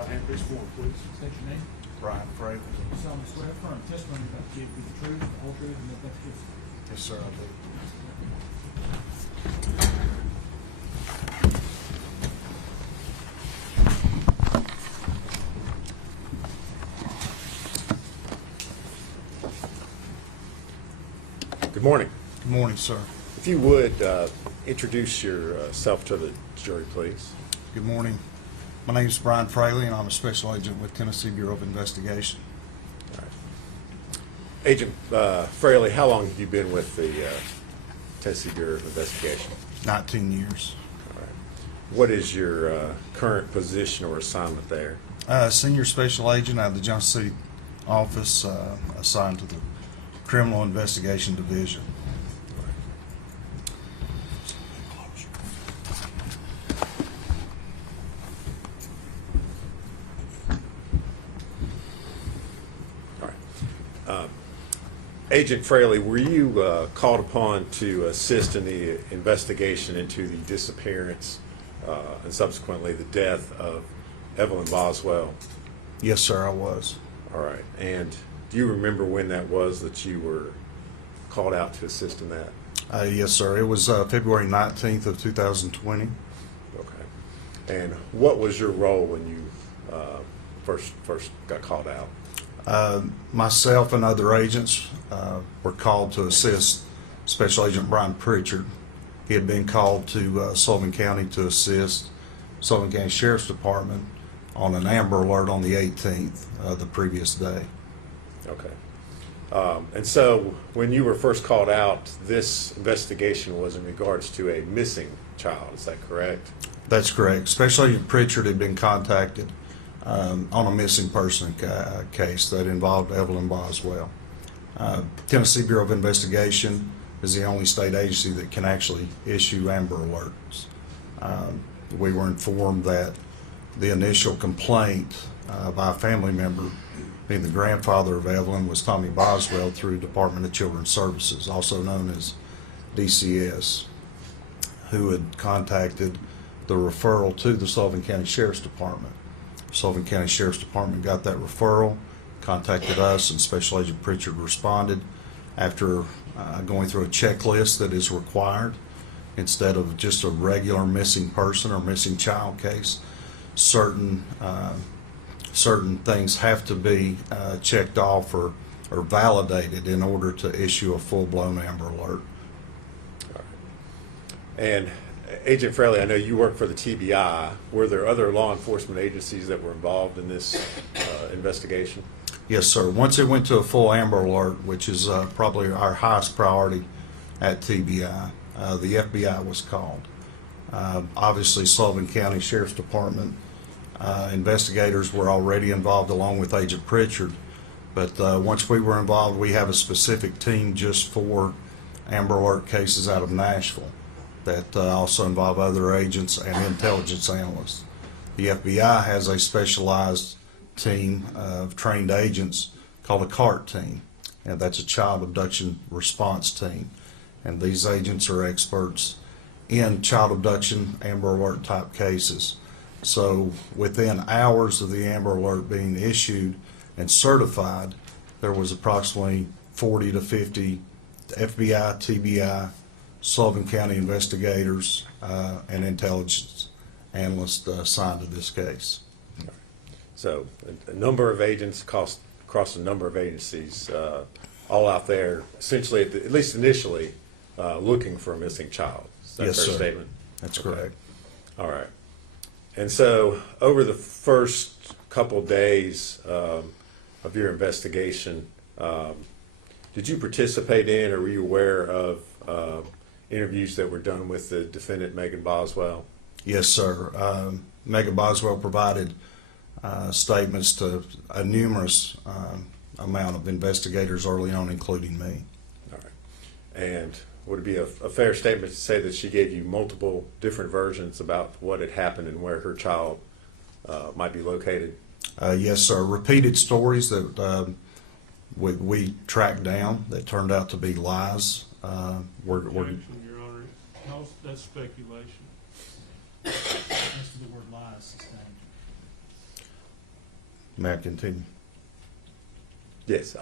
Right hand, please, forward, please. State your name. Brian Fraley. You solemnly swear affirm testimony about to give you the truth, the whole truth, and nothing but the truth. Yes, sir, I do. Good morning. Good morning, sir. If you would, introduce yourself to the jury, please. Good morning. My name is Brian Fraley, and I'm a special agent with Tennessee Bureau of Investigation. All right. Agent Fraley, how long have you been with the Tennessee Bureau of Investigation? 19 years. All right. What is your current position or assignment there? Senior special agent out of the Johnson City office, assigned to the Criminal Investigation Division. Agent Fraley, were you called upon to assist in the investigation into the disappearance and subsequently the death of Evelyn Boswell? Yes, sir, I was. All right. And do you remember when that was that you were called out to assist in that? Yes, sir. It was February 19th of 2020. Okay. And what was your role when you first got called out? Myself and other agents were called to assist Special Agent Brian Pritchard. He had been called to Sullivan County to assist Sullivan County Sheriff's Department on an Amber Alert on the 18th, the previous day. Okay. And so when you were first called out, this investigation was in regards to a missing child. Is that correct? That's correct. Special Agent Pritchard had been contacted on a missing person case that involved Evelyn Boswell. Tennessee Bureau of Investigation is the only state agency that can actually issue Amber Alerts. We were informed that the initial complaint by a family member, being the grandfather of Evelyn, was Tommy Boswell through Department of Children's Services, also known as DCS, who had contacted the referral to the Sullivan County Sheriff's Department. Sullivan County Sheriff's Department got that referral, contacted us, and Special Agent Pritchard responded after going through a checklist that is required. Instead of just a regular missing person or missing child case, certain things have to be checked off or validated in order to issue a full-blown Amber Alert. All right. And Agent Fraley, I know you work for the TBI. Were there other law enforcement agencies that were involved in this investigation? Yes, sir. Once it went to a full Amber Alert, which is probably our highest priority at TBI, the FBI was called. Obviously, Sullivan County Sheriff's Department investigators were already involved along with Agent Pritchard, but once we were involved, we have a specific team just for Amber Alert cases out of Nashville that also involve other agents and intelligence analysts. The FBI has a specialized team of trained agents called a CART team, and that's a child abduction response team. And these agents are experts in child abduction, Amber Alert type cases. So within hours of the Amber Alert being issued and certified, there was approximately 40 to 50 FBI, TBI, Sullivan County investigators and intelligence analysts assigned to this case. So a number of agents across a number of agencies, all out there, essentially, at least initially, looking for a missing child. Is that a Yes, fair sir. statement? That's Okay. correct. All right. And so over the first couple days of your investigation, did you participate in or were you aware of interviews that were done with the defendant, Megan Boswell? Yes, sir. Megan Boswell provided statements to a numerous amount of investigators early on, including me. All right. And would it be a fair statement to say that she gave you multiple different versions about what had happened and where her child might be located? Yes, sir. Repeated stories that we tracked down that turned out to be lies. Objection, Your Honor. That's speculation. As to the word lies sustained. May I continue? Yes.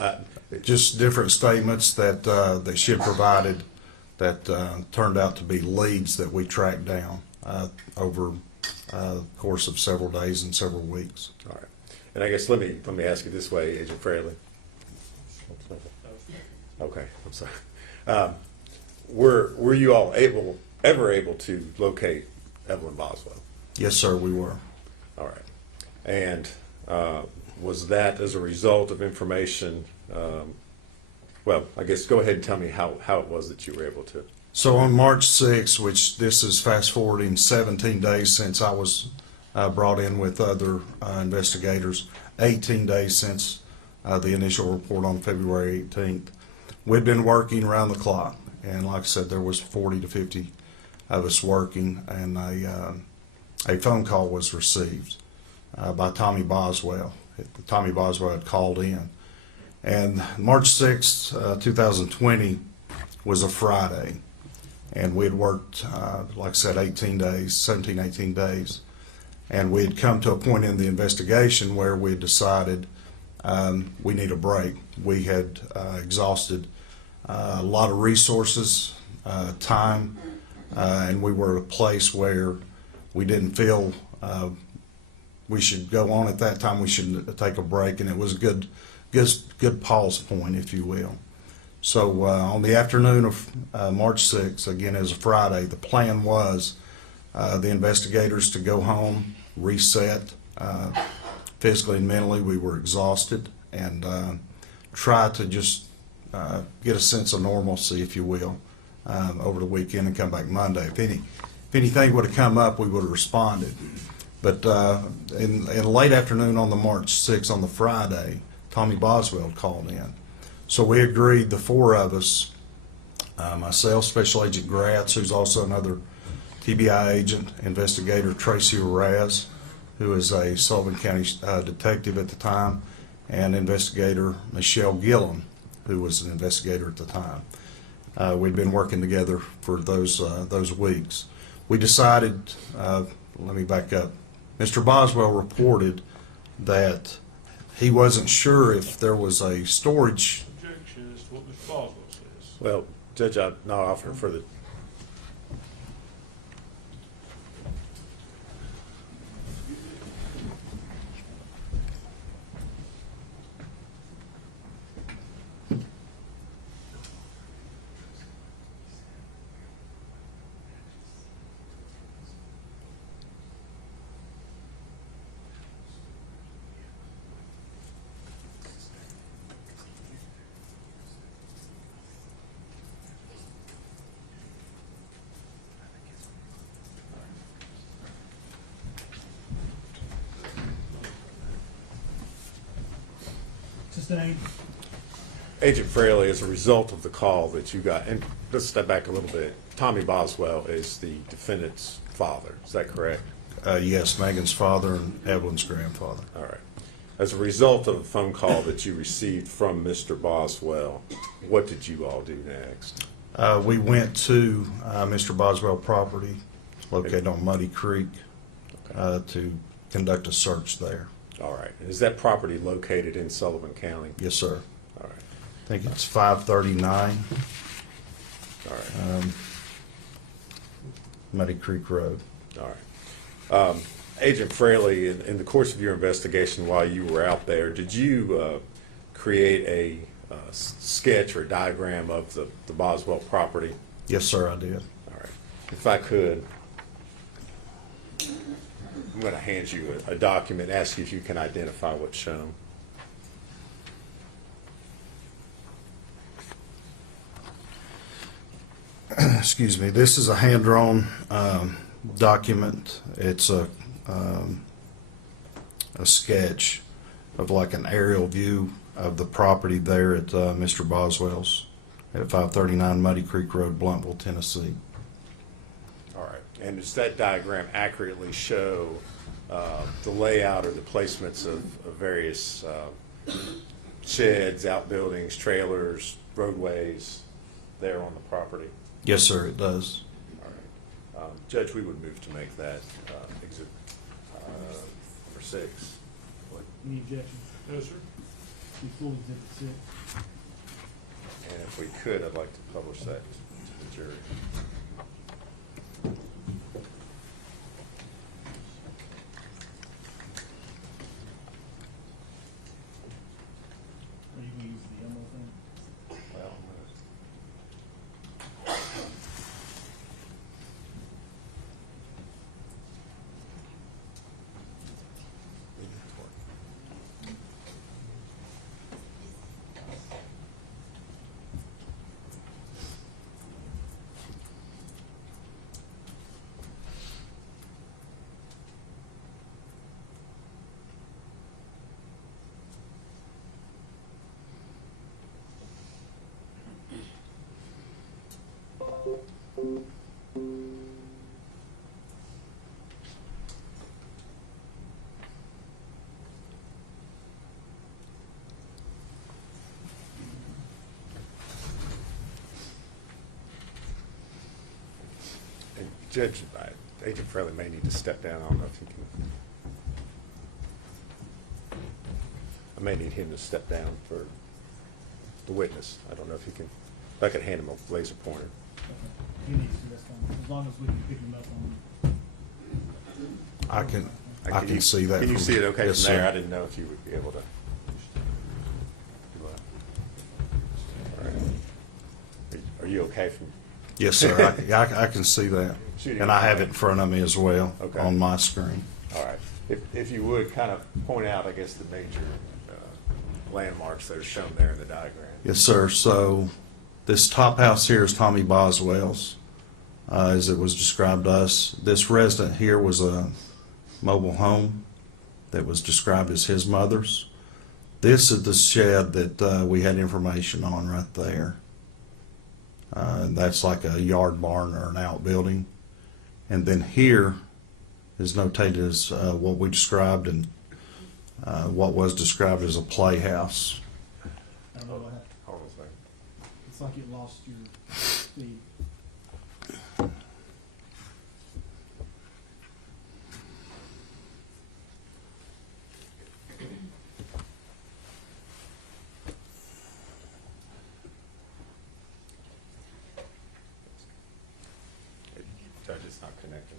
Just different statements that she had provided that turned out to be leads that we tracked down over the course of several days and several weeks. All right. And I guess let me ask you this way, Agent Fraley. Okay, I'm sorry. Were you all ever able to locate Evelyn Boswell? Yes, sir, we were. All right. And was that as a result of information? Well, I guess go ahead and tell me how it was that you were able to. So on March 6th, which this is fast forwarding 17 days since I was brought in with other investigators, 18 days since the initial report on February 18th, we'd been working around the clock. And like I said, there was 40 to 50 of us working, and a phone call was received by Tommy Boswell. Tommy Boswell had called in. And March 6th, 2020 was a Friday. And we had worked, like I said, 18 days. And we had come to a point in the investigation where we had decided we need a break. We had exhausted a lot of resources, time, and we were at a place where we didn't feel we should go on at that time. We should take a break, and it was a good pause point, if you will. So on the afternoon of March 6th, again as a Friday, the plan was the investigators to go home, reset physically and mentally. We were exhausted, and try to just get a sense of normalcy, if you will, over the weekend and come back Monday. If anything would have come up, we would have responded. But in late afternoon on the March 6th, on the Friday, Tommy Boswell called in. So we agreed, the four of us, myself, Special Agent Gratz, who's also another TBI agent, investigator Tracy Raz, who is a Sullivan County detective at the time, and investigator Michelle Gillum, who was an investigator at the time. We'd been working together for those weeks. We decided, let me back up. Mr. Boswell reported that he wasn't sure if there was a storage. Objection is to what Mr. Boswell says. Well, Judge, I'm not offering further. Sustained. Agent Fraley, as a result of the call that you got, and let's step back a little bit, Tommy Boswell is the defendant's father, is that correct? Yes, Megan's father and Evelyn's grandfather. All right. As a result of a phone call that you received from Mr. Boswell, what did you all do next? We went to Mr. Boswell property located on Muddy Creek to conduct a search there. All right. Is that property located in Sullivan County? Yes, sir. All right. I think it's 539 All right. Muddy Creek Road. All right. Agent Fraley, in the course of your investigation while you were out there, did you create a sketch or diagram of the Boswell property? Yes, sir, I did. All right. If I could, I'm going to hand you a document, ask you if you can identify what's shown. Excuse me. This is a hand-drawn document. It's a sketch of like an aerial view of the property there at Mr. Boswell's at 539 Muddy Creek Road, Bluntville, Tennessee. All right. And does that diagram accurately show the layout or the placements of various sheds, outbuildings, trailers, roadways there on the property? Yes, sir, it does. All right. Judge, we would move to make that exhibit number 6. Any objection? No, sir. Be full exhibit six. And if we could, I'd like to publish that to the jury. Or you can use the Elmo thing. Well, and Judge, Agent Fraley may need to step down. I don't know if he can. I may need him to step down for the witness. I don't know if he can. If I could hand him a laser pointer. Okay. He needs to, that's fine, as long as we can pick him up on. I can see that. Can you from- see it okay yes, from there? sir. I didn't know if you would be able to. All right. Are you okay from? Yes, sir. I can see that. Shooting. And I have it in front of me as well Okay. on my screen. All right. If you would kind of point out, I guess, the major landmarks that are shown there in the diagram. Yes, sir. So this top house here is Tommy Boswell's, as it was described to us. This resident here was a mobile home that was described as his mother's. This is the shed that we had information on right there. That's like a yard barn or an outbuilding. And then here is notated as what we described and what was described as a playhouse. I don't know what happened. Hold on a second. It's like it lost your speed. Judge, it's not connecting.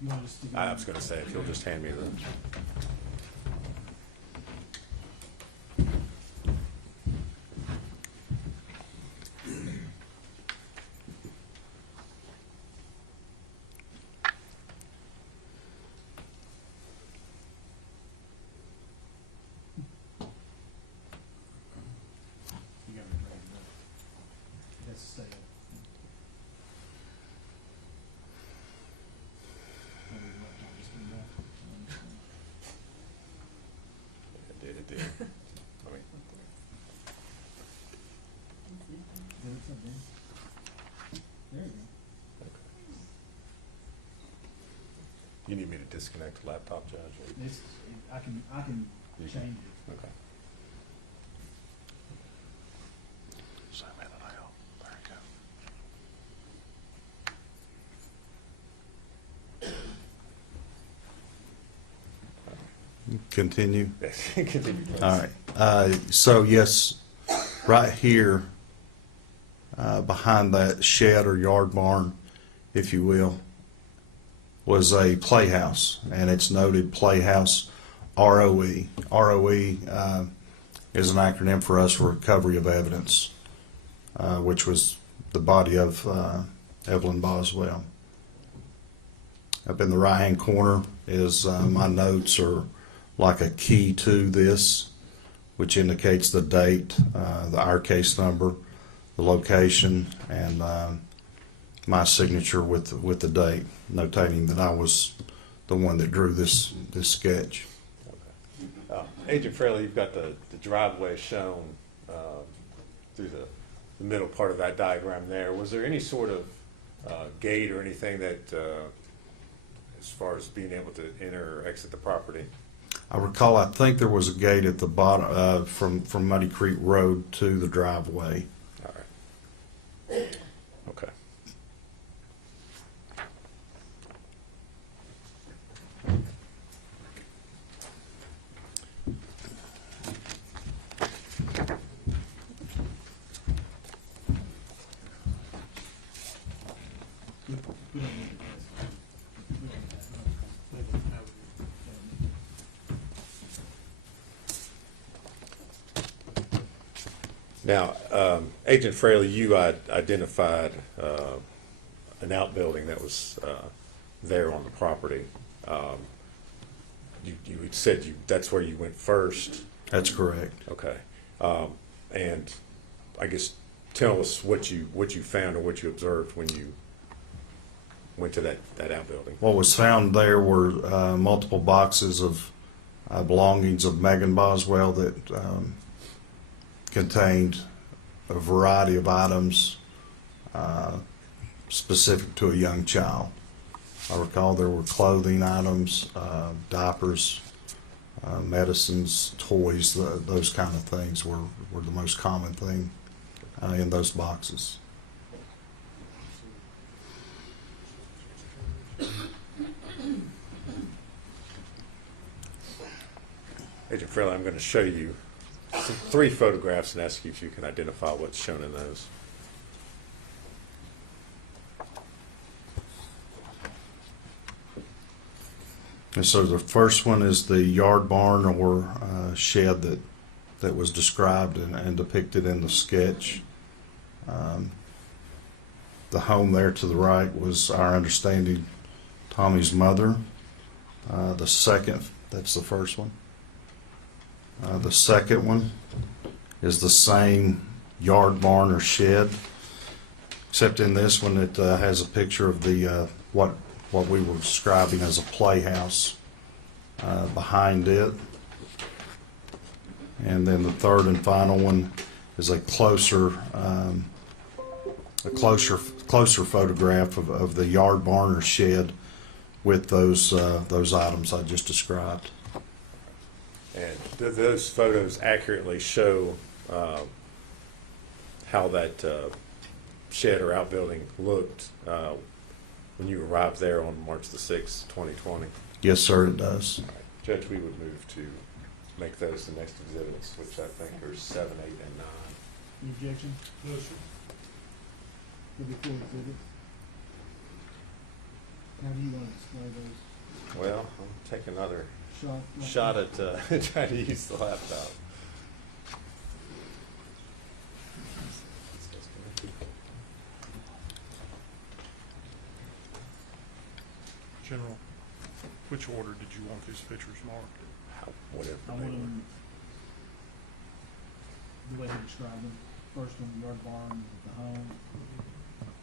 You want to just stick it I in? was going to say, if you'll just hand me the. You got to drag it up. It has to stay up. Maybe the laptop just didn't work. It did. Let me. There it's up, Dan. There you go. You need me to disconnect the laptop, Judge? or- It's, I can You change can- it. Okay. Zoom in and out. There you go. Continue. Continue, please. All right. So yes, right here, behind that shed or yard barn, if you will, was a playhouse, and it's noted Playhouse ROE. ROE is an acronym for us for Recovery of Evidence, which was the body of Evelyn Boswell. Up in the right-hand corner is my notes are like a key to this, which indicates the date, our case number, the location, and my signature with the date, notating that I was the one that drew this sketch. Okay. Agent Fraley, you've got the driveway shown through the middle part of that diagram there. Was there any sort of gate or anything that, as far as being able to enter or exit the property? I recall, I think there was a gate at the bottom from Muddy Creek Road to the driveway. All right. Okay. Now, Agent Fraley, you identified an outbuilding that was there on the property. You had said that's where you went first. That's correct. Okay. And I guess tell us what you found or what you observed when you went to that outbuilding. What was found there were multiple boxes of belongings of Megan Boswell that contained a variety of items specific to a young child. I recall there were clothing items, diapers, medicines, toys, those kind of things were the most common thing in those boxes. Agent Fraley, I'm going to show you three photographs and ask you if you can identify what's shown in those. And so the first one is the yard barn or shed that was described and depicted in the sketch. The home there to the right was, our understanding, Tommy's mother. The second, that's the first one. The second one is the same yard barn or shed, except in this one it has a picture of the what we were describing as a playhouse behind it. And then the third and final one is a closer photograph of the yard barn or shed with those items I just described. And those photos accurately show how that shed or outbuilding looked when you arrived there on March the 6th, 2020. Yes, sir, it does. Judge, we would move to make those the next exhibits, which I think are 7, 8, and 9. Any objection? No, sir. There'll be 4 exhibits. How do you want to display those? Well, I'll take another Shot? shot at trying to use the laptop. General, which order did you want these pictures marked? Whatever. I want them the way he described them. First one, yard barn with the home.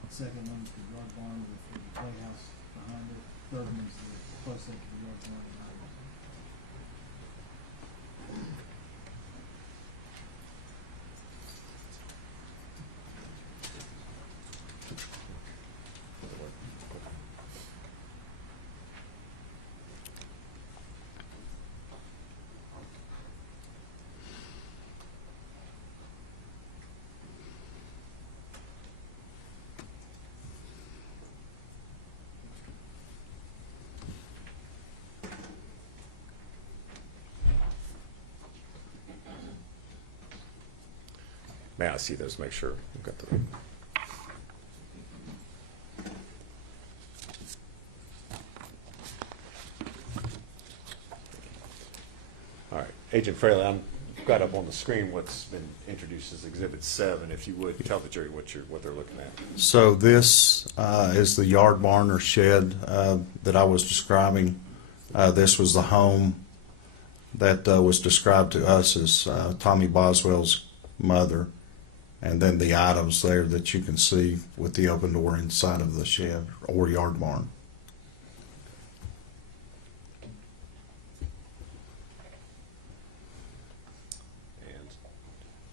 Second one is the yard barn with the playhouse behind it. Third one is the close up to the yard barn behind it. May I see those? Make sure we've got the. All right, Agent Fraley, I've got up on the screen what's been introduced as Exhibit 7. If you would tell the jury what they're looking at. So this is the yard barn or shed that I was describing. This was the home that was described to us as Tommy Boswell's mother. And then the items there that you can see with the open door inside of the shed or yard barn. And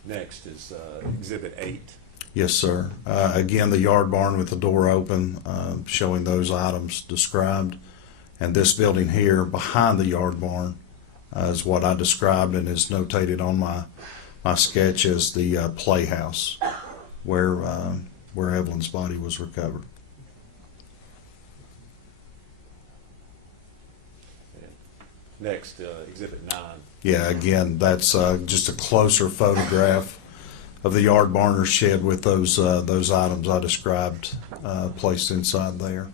next is Exhibit 8. Yes, sir. Again, the yard barn with the door open, showing those items described. And this building here behind the yard barn is what I described and is notated on my sketch as the playhouse where Evelyn's body was recovered. And next, Exhibit 9. Yeah, again, that's just a closer photograph of the yard barn or shed with those items I described placed inside there.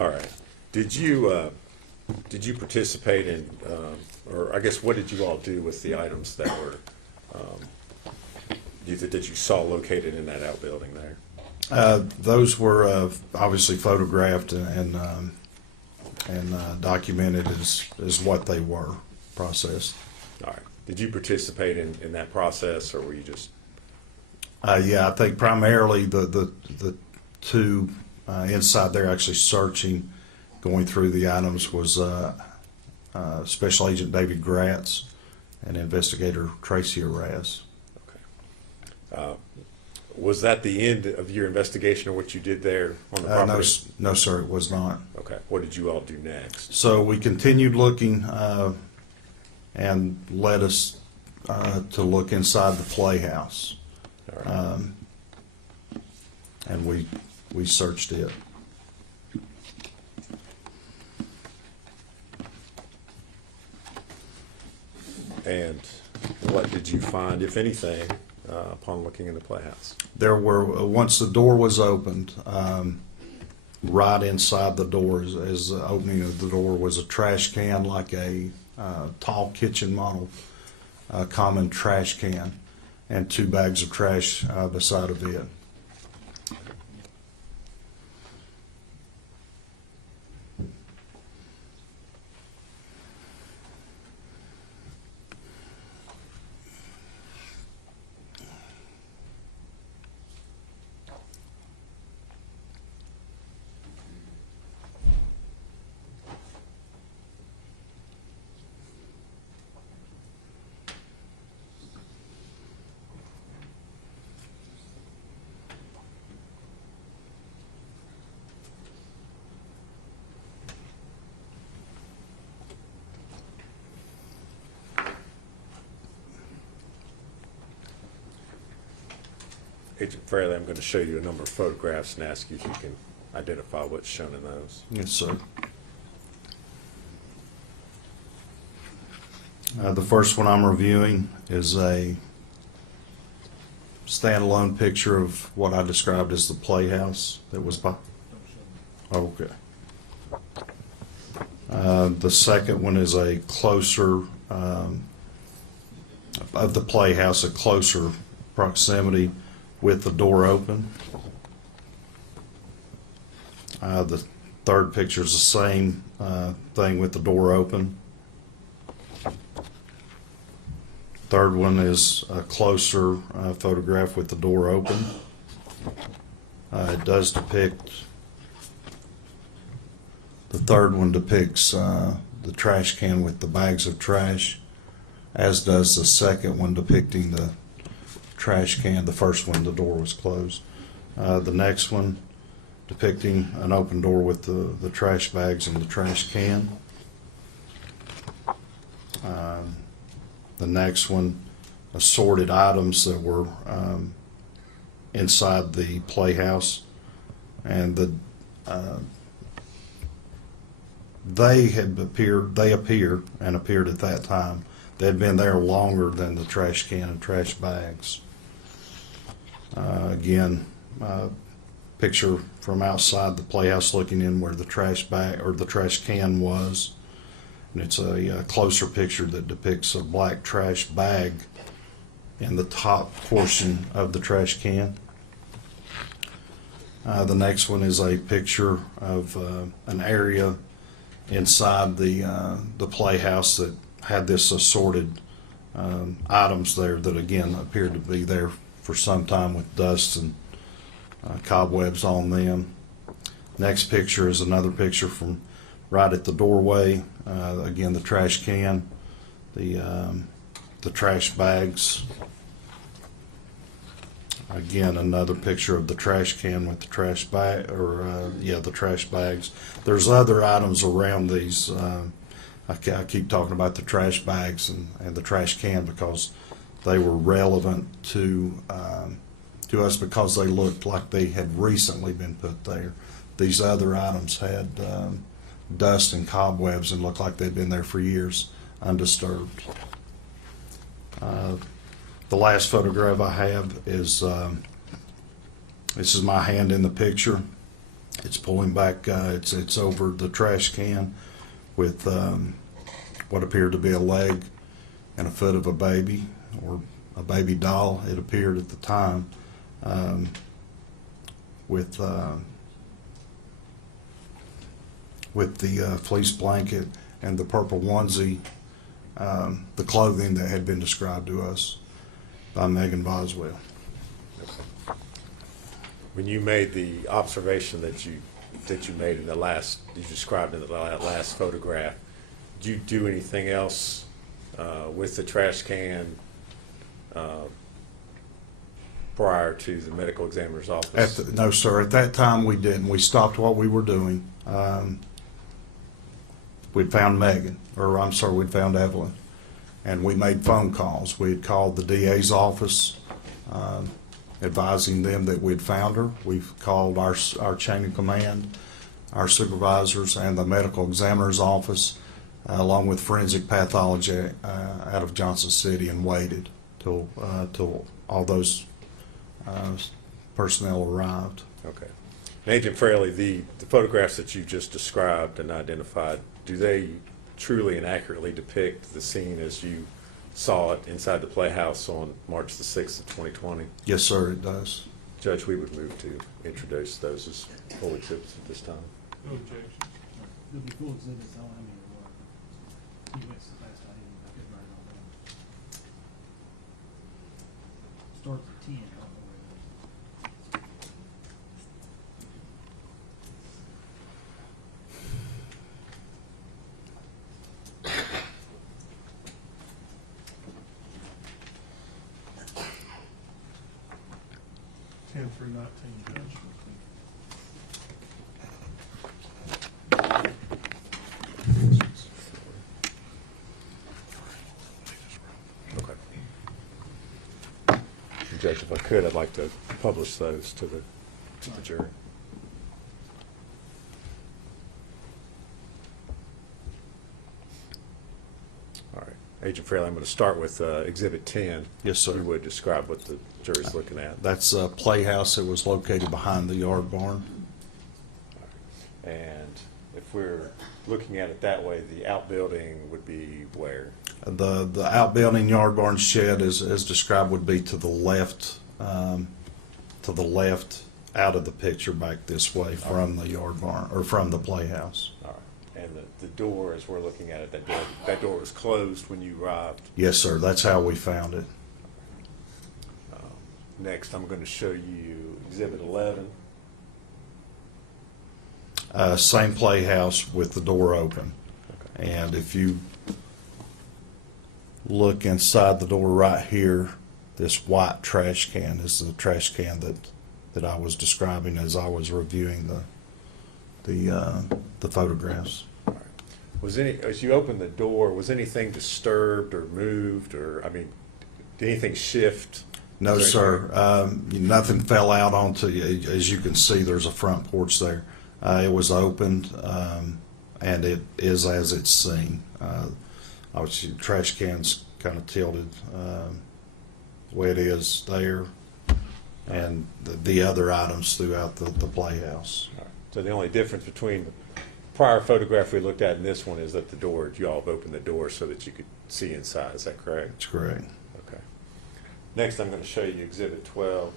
All right. Did you participate in, or I guess what did you all do with the items that were, that you saw located in that outbuilding there? Those were obviously photographed and documented as what they were, processed. All right. Did you participate in that process, or were you just? Yeah, I think primarily the two inside there actually searching, going through the items was Special Agent David Gratz and Investigator Tracy Arras. Okay. Was that the end of your investigation, or what you did there on the property? No, sir, it was not. Okay. What did you all do next? So we continued looking and led us to look inside the playhouse. All right. And we searched it. And what did you find, if anything, upon looking in the playhouse? There were, once the door was opened, right inside the door, as the opening of the door, was a trash can, like a tall kitchen model, common trash can, and 2 bags of trash beside of it. Agent Fraley, I'm going to show you a number of photographs and ask you if you can identify what's shown in those. Yes, sir. The first one I'm reviewing is a standalone picture of what I described as the playhouse that was by. Okay. The second one is a closer of the playhouse, a closer proximity with the door open. The third picture is the same thing with the door open. Third one is a closer photograph with the door open. It does depict, the third one depicts the trash can with the bags of trash, as does the second one depicting the trash can. The first one, the door was closed. The next one depicting an open door with the trash bags and the trash can. The next one, assorted items that were inside the playhouse, and they appeared at that time. They had been there longer than the trash can and trash bags. Again, picture from outside the playhouse looking in where the trash bag or the trash can was. And it's a closer picture that depicts a black trash bag in the top portion of the trash can. The next one is a picture of an area inside the playhouse that had this assorted items there that again appeared to be there for some time with dust and cobwebs on them. Next picture is another picture from right at the doorway. Again, the trash can, the trash bags. Again, another picture of the trash can with the trash bag, the trash bags. There's other items around these. I keep talking about the trash bags and the trash can because they were relevant to us because they looked like they had recently been put there. These other items had dust and cobwebs and looked like they'd been there for years undisturbed. The last photograph I have is this is my hand in the picture. It's pulling back. It's over the trash can with what appeared to be a leg and a foot of a baby, or a baby doll. It appeared at the time, with the fleece blanket and the purple onesie, the clothing that had been described to us by Megan Boswell. When you made the observation that you made in the last, you described in the last photograph, did you do anything else with the trash can prior to the medical examiner's office? No, sir. At that time, we didn't. We stopped what we were doing. We'd found we'd found Evelyn, and we made phone calls. We had called the DA's office, advising them that we'd found her. We've called our chain of command, our supervisors, and the medical examiner's office, along with forensic pathology out of Johnson City, and waited till all those personnel arrived. Okay. And Agent Fraley, the photographs that you just described and identified, do they truly and accurately depict the scene as you saw it inside the Playhouse on March the 6th of 2020? Yes, sir, it does. Judge, we would move to introduce those as full exhibits at this time. No objections. There'll be full exhibits, I don't have any more. He went so fast, I couldn't write it all down. Starts at 10, I don't know where it is. Ten through 19, Judge. Okay. Judge, if I could, I'd like to publish those to the jury. All right. Agent Fraley, I'm going to start with Exhibit 10. Yes, sir. If you would describe what the jury's looking at. That's a playhouse that was located behind the yard barn. And if we're looking at it that way, the outbuilding would be where? The outbuilding yard barn shed, as described, would be to the left out of the picture, back this way from the yard barn, or from the playhouse. All right. And the door, as we're looking at it, that door was closed when you arrived? Yes, sir. That's how we found it. Next, I'm going to show you Exhibit 11. Same playhouse with the door open. Okay. And if you look inside the door right here, this white trash can is the trash can that I was describing as I was reviewing the photographs. All right. As you opened the door, was anything disturbed or moved, or, did anything shift? No, Was there sir. Nothing fell out onto, as you can see, there's a front porch there. It was opened, and it is as it's seen. Obviously, the trash can's kind of tilted the way it is there, and the other items throughout the playhouse. All right. So the only difference between the prior photograph we looked at and this one is that you all have opened the door so that you could see inside. Is that correct? That's correct. Okay. Next, I'm going to show you Exhibit 12.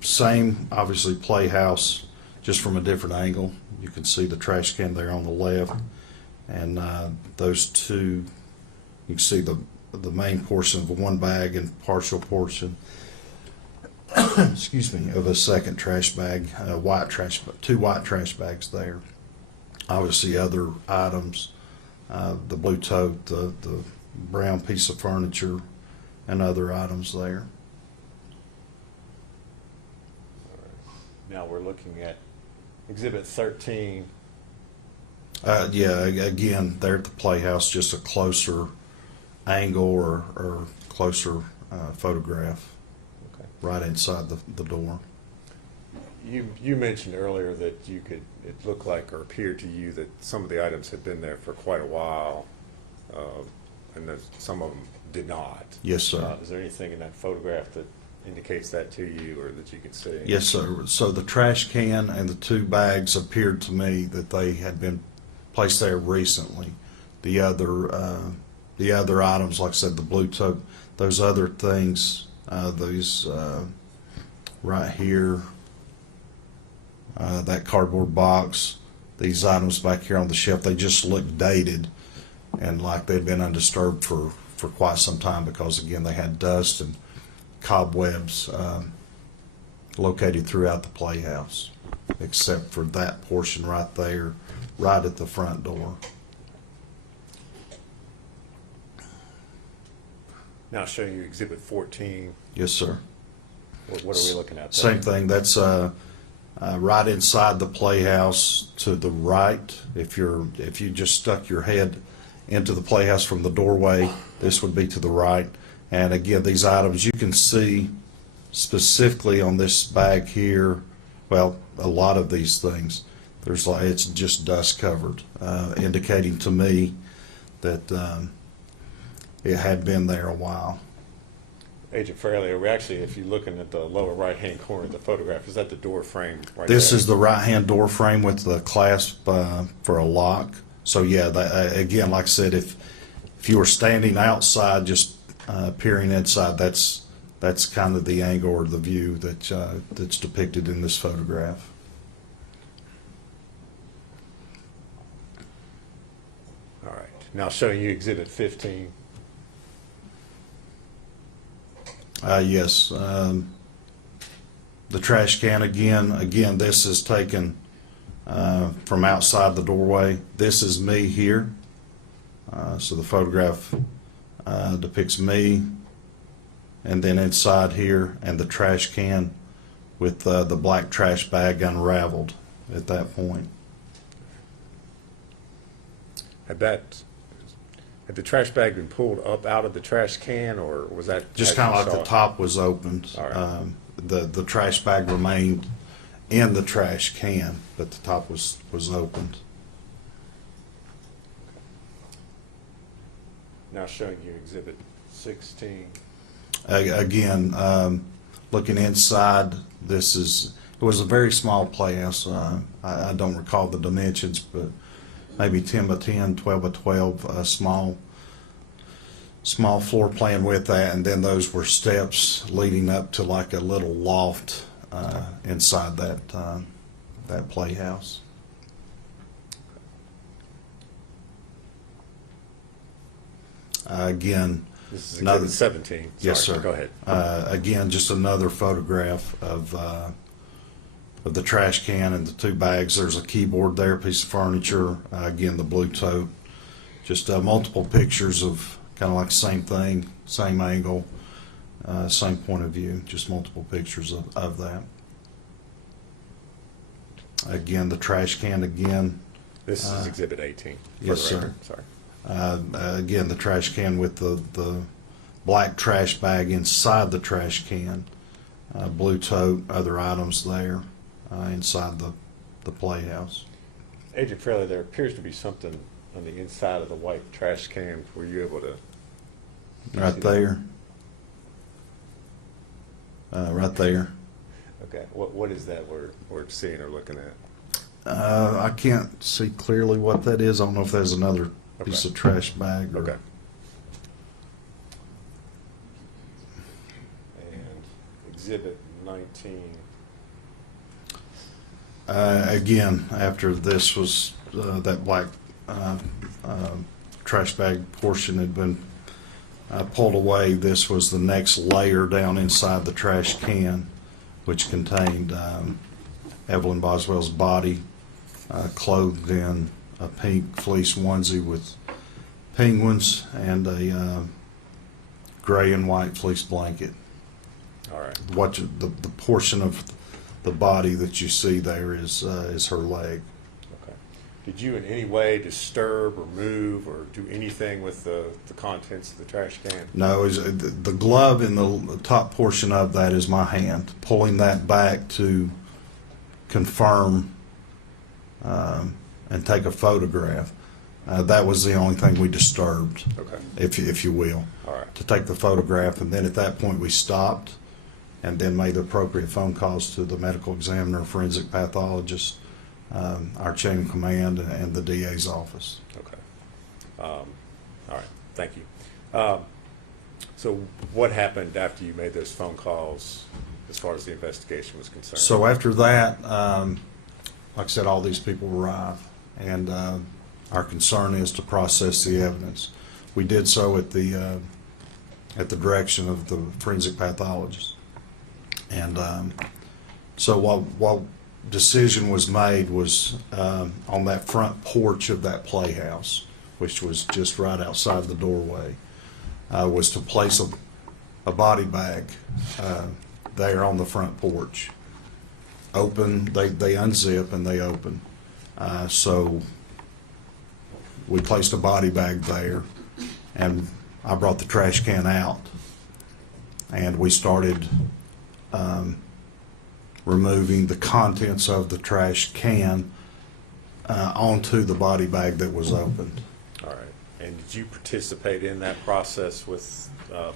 Same, obviously, playhouse, just from a different angle. You can see the trash can there on the left, and those two, you can see the main portion of one bag and partial portion, excuse me, of a second trash bag, two white trash bags there. Obviously, other items, the blue tote, the brown piece of furniture, and other items there. Now we're looking at Exhibit 13. Yeah, again, there at the playhouse, just a closer angle or closer photograph Okay. right inside the door. You mentioned earlier that it looked like or appeared to you that some of the items had been there for quite a while, and that some of them did not. Yes, sir. Is there anything in that photograph that indicates that to you or that you can see? Yes, sir. So the trash can and the 2 bags appeared to me that they had been placed there recently. The other items, like I said, the blue tote, those other things, these right here, that cardboard box, these items back here on the shelf, they just look dated and like they'd been undisturbed for quite some time because, again, they had dust and cobwebs located throughout the playhouse, except for that portion right there, right at the front door. Now showing you Exhibit 14, Yes, sir. what are we looking at there? Same thing. That's right inside the playhouse to the right. If you just stuck your head into the playhouse from the doorway, this would be to the right. And again, these items you can see specifically on this bag here. Well, a lot of these things, it's just dust covered, indicating to me that it had been there a while. Agent Fraley, are we actually, if you're looking at the lower right-hand corner of the photograph, is that the door frame right This there? is the right-hand door frame with the clasp for a lock. So yeah, again, like I said, if you were standing outside, just peering inside, that's kind of the angle or the view that's depicted in this photograph. All right. Now showing you Exhibit 15. Yes, the trash can again, this is taken from outside the doorway. This is me here. So the photograph depicts me, and then inside here, and the trash can with the black trash bag unraveled at that point. Had the trash bag been pulled up out of the trash can, or was that Just as kind you of like saw the it? top was opened. All right. The trash bag remained in the trash can, but the top was opened. Now showing you Exhibit 16. Again, looking inside, it was a very small playhouse. I don't recall the dimensions, but maybe 10 by 10, 12 by 12, small floor plan with that, and then those were steps leading up to like a little loft inside that playhouse. Again, This is Another- Exhibit 17. Yes, Sorry, sir. Go ahead. Again, just another photograph of the trash can and the 2 bags. There's a keyboard there, a piece of furniture. Again, the blue tote. Just multiple pictures of kind of like the same thing, same angle, same point of view. Just multiple pictures of that. Again, the trash can again. This is Exhibit 18. for yes, the record. sir. Sorry. Again, the trash can with the black trash bag inside the trash can. Blue tote, other items there inside the playhouse. Agent Fraley, there appears to be something on the inside of the white trash can. Were you able to? Right see there. Right there. Okay. What is that we're seeing or looking at? I can't see clearly what that is. I don't know if there's another piece Okay. of trash bag. Or, Okay. And Exhibit 19. Again, after this was that black trash bag portion had been pulled away, this was the next layer down inside the trash can, which contained Evelyn Boswell's body, clothed in a pink fleece onesie with penguins and a gray and white fleece blanket. All right. The portion of the body that you see there is her leg. Okay. Did you in any way disturb or move or do anything with the contents of the trash can? No, the glove in the top portion of that is my hand, pulling that back to confirm and take a photograph. That was the only thing we disturbed, Okay. if you will, All right. to take the photograph. And then at that point we stopped and then made the appropriate phone calls to the medical examiner, forensic pathologist, our chain of command, and the DA's office. Okay. All right. Thank you. So what happened after you made those phone calls as far as the investigation was concerned? So after that, like I said, all these people arrive, and our concern is to process the evidence. We did so at the direction of the forensic pathologist. And so while decision was made was on that front porch of that playhouse, which was just right outside the doorway, was to place a body bag there on the front porch. Open, they unzip and they open. So we placed a body bag there, and I brought the trash can out, and we started removing the contents of the trash can onto the body bag that was opened. All right. And did you participate in that process with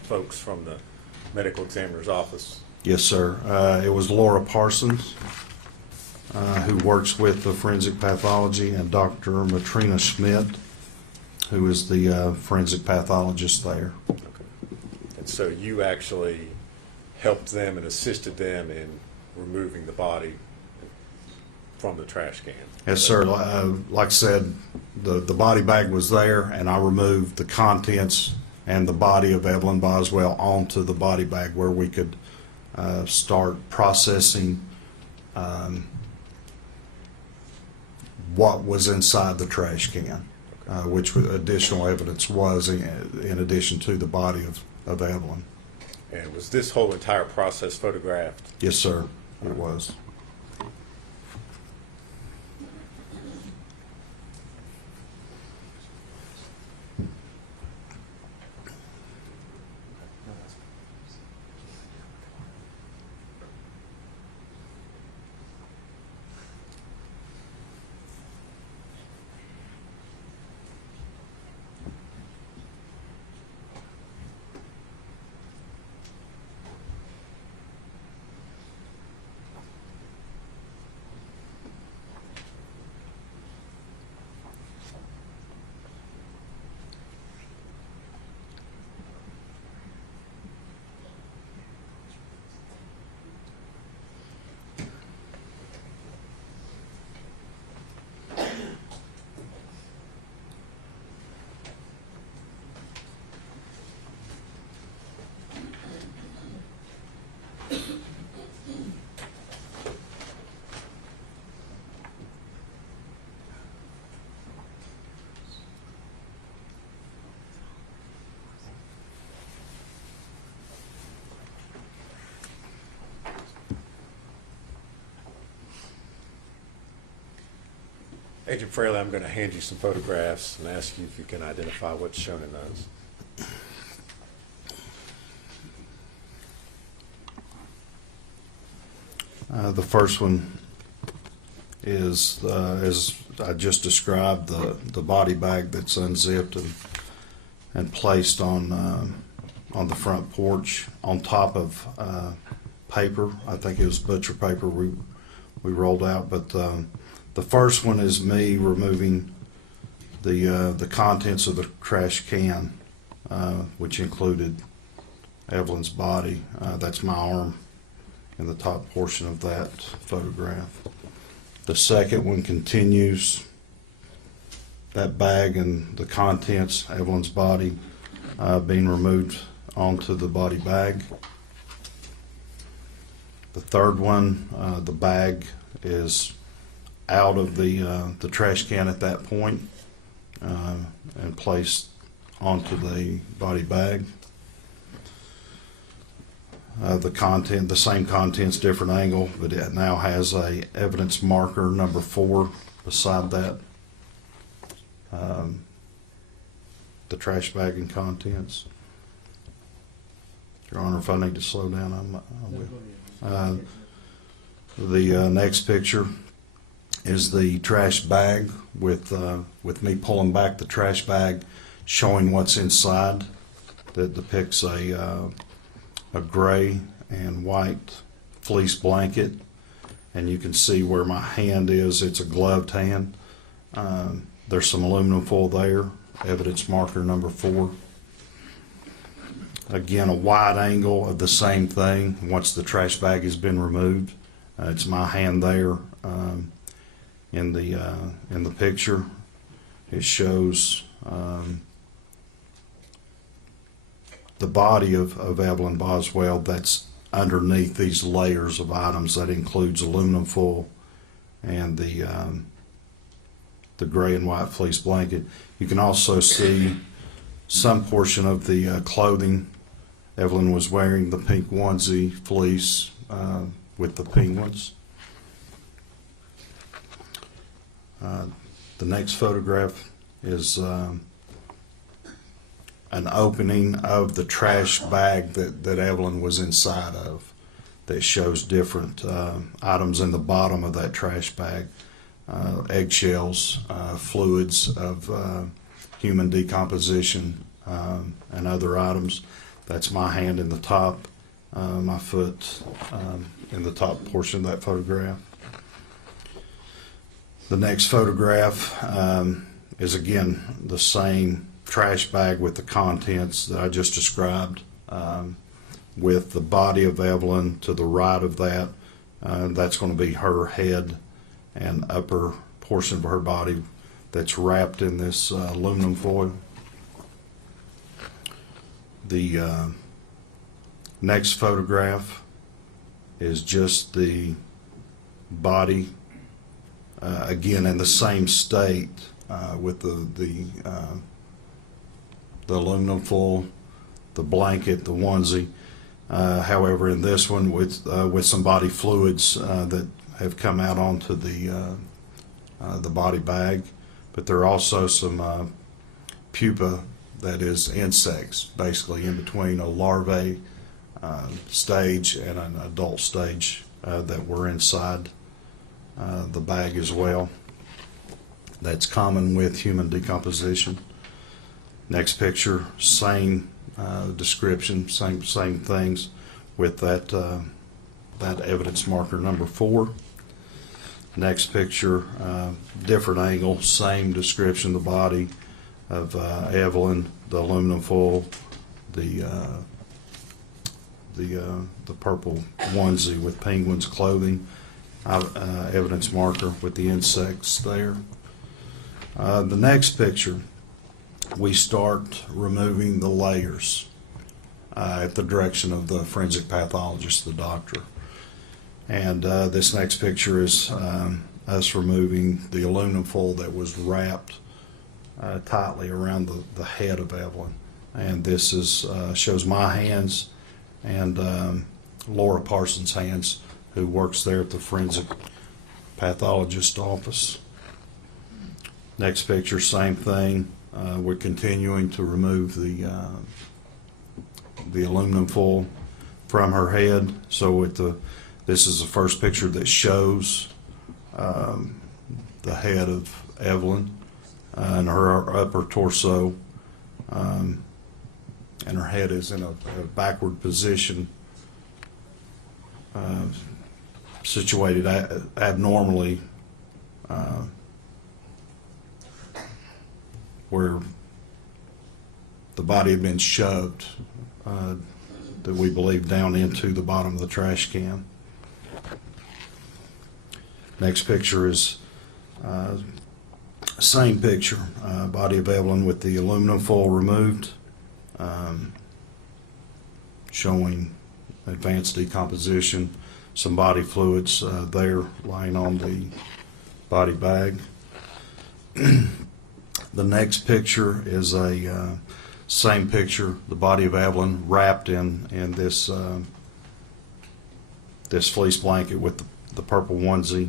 folks from the medical examiner's office? Yes, sir. It was Laura Parsons, who works with the forensic pathology, and Dr. Matrina Schmidt, who is the forensic pathologist there. Okay. And so you actually helped them and assisted them in removing the body from the trash can? Yes, sir. Like I said, the body bag was there, and I removed the contents and the body of Evelyn Boswell onto the body bag where we could start processing what was inside the trash can, which additional evidence was in addition to the body of Evelyn. And was this whole entire process photographed? Yes, sir, it was. Agent Fraley, I'm going to hand you some photographs and ask you if you can identify what's shown in those. The first one is, as I just described, the body bag that's unzipped and placed on the front porch on top of paper. I think it was butcher paper we rolled out, but the first one is me removing the contents of the trash can, which included Evelyn's body. That's my arm in the top portion of that photograph. The second one continues that bag and the contents, Evelyn's body, being removed onto the body bag. The third one, the bag is out of the trash can at that point, and placed onto the body bag. The same contents, different angle, but it now has a evidence marker number 4 beside that, the trash bag and contents. Your Honor, if I need to slow down, I will. The next picture is the trash bag with me pulling back the trash bag, showing what's inside. That depicts a gray and white fleece blanket, and you can see where my hand is. It's a gloved hand. There's some aluminum foil there, evidence marker number 4. Again, a wide angle of the same thing once the trash bag has been removed. It's my hand there in the picture. It shows the body of Evelyn Boswell that's underneath these layers of items. That includes aluminum foil and the gray and white fleece blanket. You can also see some portion of the clothing. Evelyn was wearing the pink onesie fleece with the penguins. The next photograph is an opening of the trash bag that Evelyn was inside of, that shows different items in the bottom of that trash bag. Eggshells, fluids of human decomposition, and other items. That's my hand in the top, my foot in the top portion of that photograph. The next photograph is again the same trash bag with the contents that I just described, with the body of Evelyn to the right of that. That's going to be her head and upper portion of her body that's wrapped in this aluminum foil. The next photograph is just the body, again in the same state, with the aluminum foil, the blanket, the onesie. However, in this one with some body fluids that have come out onto the body bag, but there are also some pupa, that is insects, basically in between a larvae stage and an adult stage that were inside the bag as well. That's common with human decomposition. Next picture, same description, same things with that evidence marker number 4. Next picture, different angle, same description, the body of Evelyn, the aluminum foil, the purple onesie with penguins clothing, evidence marker with the insects there. The next picture, we start removing the layers at the direction of the forensic pathologist, the doctor. And this next picture is us removing the aluminum foil that was wrapped tightly around the head of Evelyn. And this is shows my hands and Laura Parsons' hands, who works there at the forensic pathologist office. Next picture, same thing. We're continuing to remove the aluminum foil from her head. So this is the first picture that shows the head of Evelyn and her upper torso, and her head is in a backward position, situated abnormally, where the body had been shoved, that we believe, down into the bottom of the trash can. Next picture is same picture, body of Evelyn with the aluminum foil removed, showing advanced decomposition, some body fluids there lying on the body bag. The next picture is a same picture, the body of Evelyn wrapped in this this fleece blanket with the purple onesie,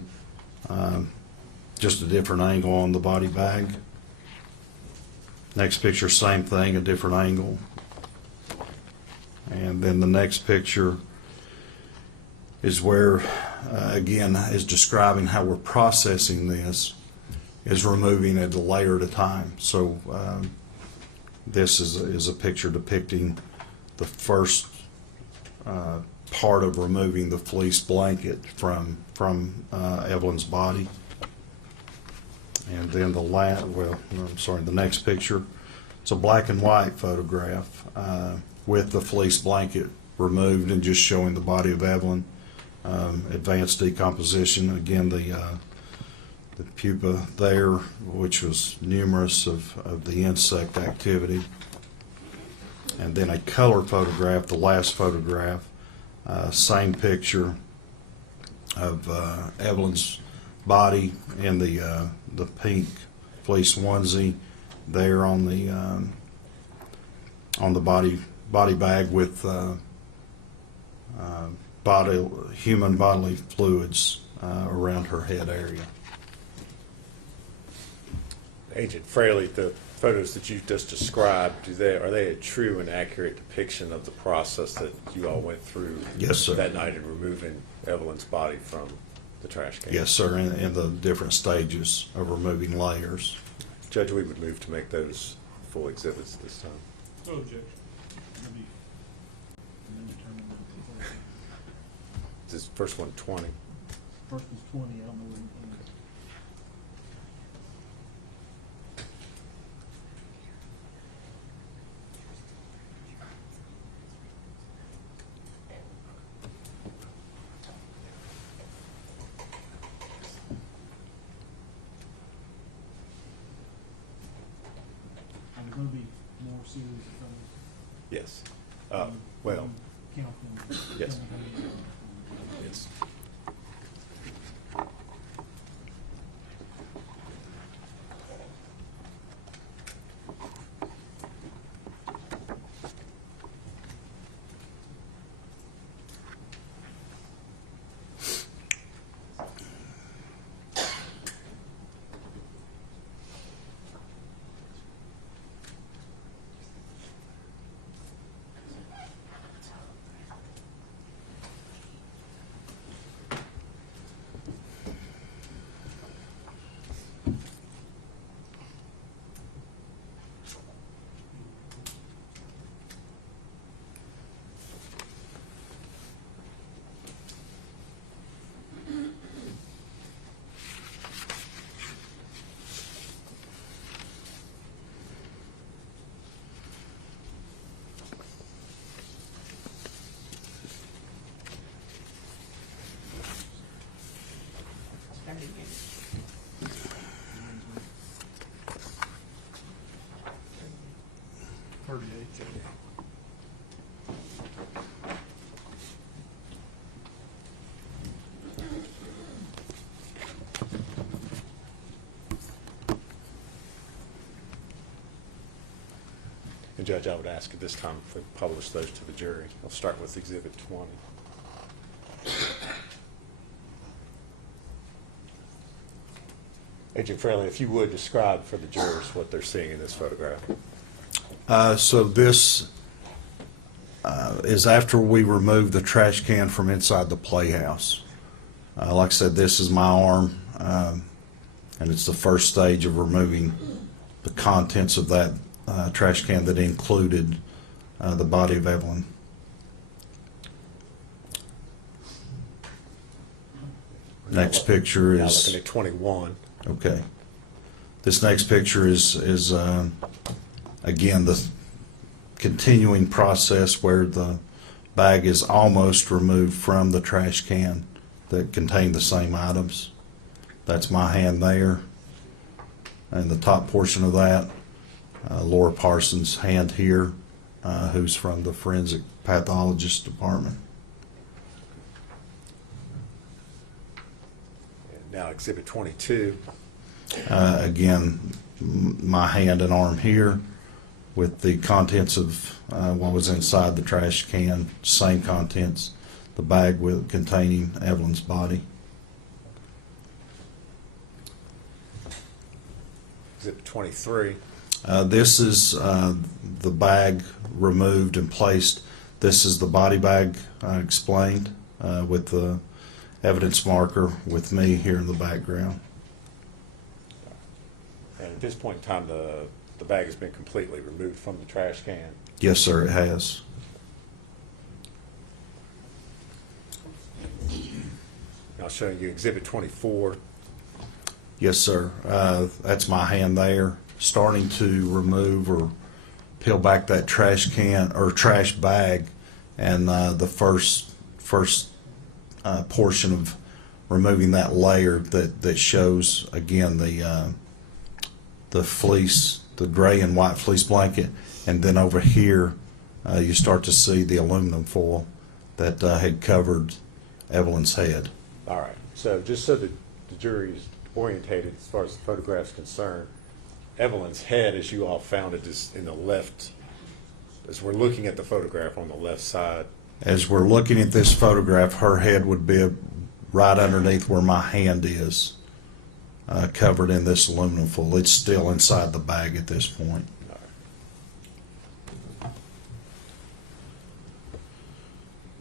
just a different angle on the body bag. Next picture, same thing, a different angle. And then the next picture is where, again, is describing how we're processing this, is removing it a layer at a time. So this is a picture depicting the first part of removing the fleece blanket from Evelyn's body. And then the next picture, it's a black and white photograph with the fleece blanket removed and just showing the body of Evelyn. Advanced decomposition, again, the pupa there, which was numerous of the insect activity. And then a color photograph, the last photograph, same picture of Evelyn's body in the pink fleece onesie there on the body bag with human bodily fluids around her head area. Agent Fraley, the photos that you just described, are they a true and accurate depiction of the process that you all went through? Yes, sir. That night in removing Evelyn's body from the trash can? Yes, sir, in the different stages of removing layers. Judge, we would move to make those full exhibits this time. No objection. It'll be- and then determine what the third one. This first one, 20. First one's 20, I don't know what it is. Are there gonna be more series of photos? Yes. Count them. Yes. Tell me how many. Yes. And Judge, I would ask at this time if we publish those to the jury. I'll start with Exhibit 20. Agent Fraley, if you would describe for the jurors what they're seeing in this photograph. So this is after we removed the trash can from inside the playhouse. Like I said, this is my arm, and it's the first stage of removing the contents of that trash can that included the body of Evelyn. Next picture Now is looking at 21. okay. This next picture is again the continuing process where the bag is almost removed from the trash can that contained the same items. That's my hand there, and the top portion of that, Laura Parsons' hand here, who's from the forensic pathologist department. And now Exhibit 22. Again, my hand and arm here with the contents of what was inside the trash can, same contents, the bag with containing Evelyn's body. Exhibit 23. This is the bag removed and placed. This is the body bag explained with the evidence marker with me here in the background. And at this point in time, the bag has been completely removed from the trash can. Yes, sir, it has. now showing you Exhibit 24. Yes, sir. That's my hand there, starting to remove or peel back that trash can or trash bag, and the first portion of removing that layer that shows again the fleece, the gray and white fleece blanket, and then over here you start to see the aluminum foil that had covered Evelyn's head. All right. So just so that the jury is orientated as far as the photograph's concerned, Evelyn's head, as you all found it, is in the left, as we're looking at the photograph on the left side. As we're looking at this photograph, her head would be right underneath where my hand is, covered in this aluminum foil. It's still inside the bag at this point.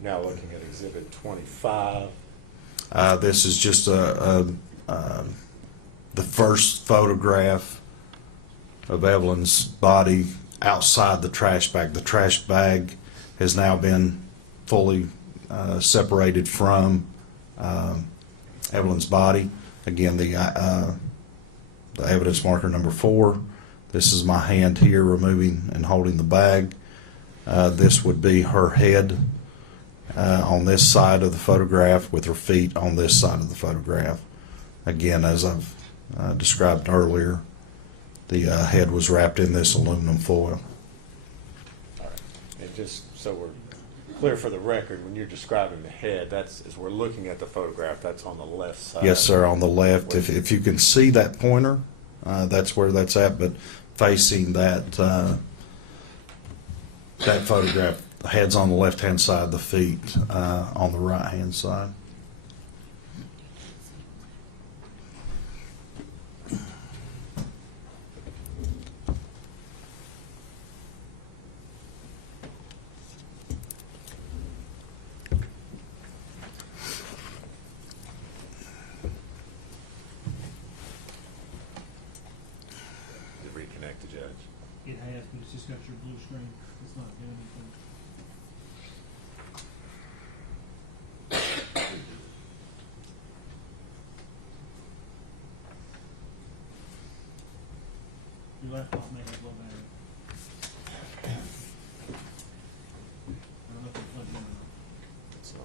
Now looking at Exhibit 25. This is just the first photograph of Evelyn's body outside the trash bag. The trash bag has now been fully separated from Evelyn's body. Again, the evidence marker number 4. This is my hand here removing and holding the bag. This would be her head on this side of the photograph with her feet on this side of the photograph. Again, as I've described earlier, the head was wrapped in this aluminum foil. All right. And just so we're clear for the record, when you're describing the head, that's, as we're looking at the photograph, that's on the left side. Yes, sir, on the left. If you can see that pointer, that's where that's at, but facing that that photograph, the head's on the left-hand side, the feet on the right-hand side. Reconnect the judge. It has, but it's just got your blue screen. It's not doing anything. Your laptop may have low battery. I don't know if it's plugged in or not. So,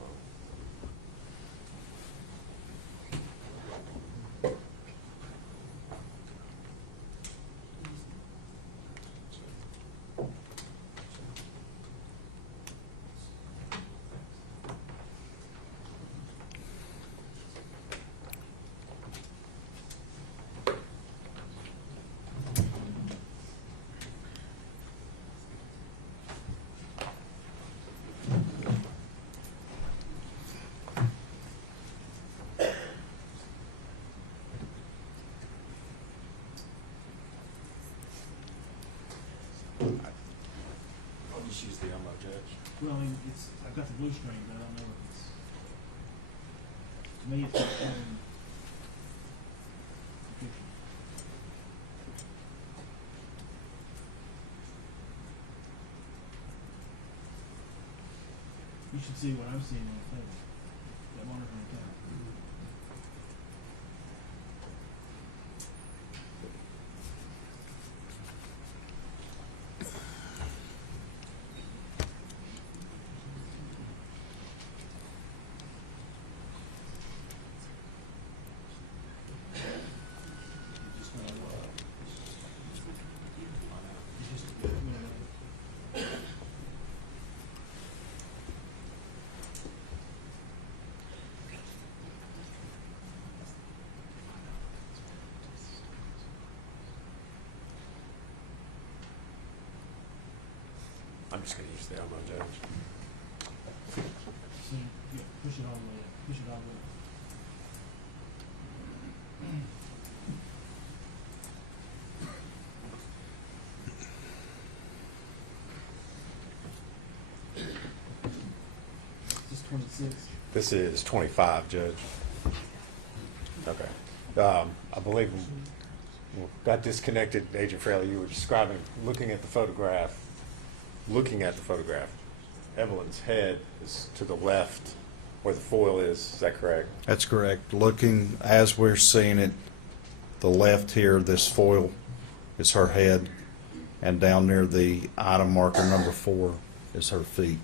I'll just use the Elmo judge. Well, I mean, it's, I've got the blue screen, but I don't know if it's, to me, it's not showing the picture. You should see what I'm seeing on the table, that monitoring account. I'm just going to use the Elmo judge. See, yeah, push it all the way up, push it all the way up. Is this 26? This is 25, Judge. Okay. I believe got disconnected, Agent Fraley. You were describing looking at the photograph. Evelyn's head is to the left where the foil is that correct? That's correct. Looking as we're seeing it, the left here, this foil is her head, and down near the item marker number 4 is her feet.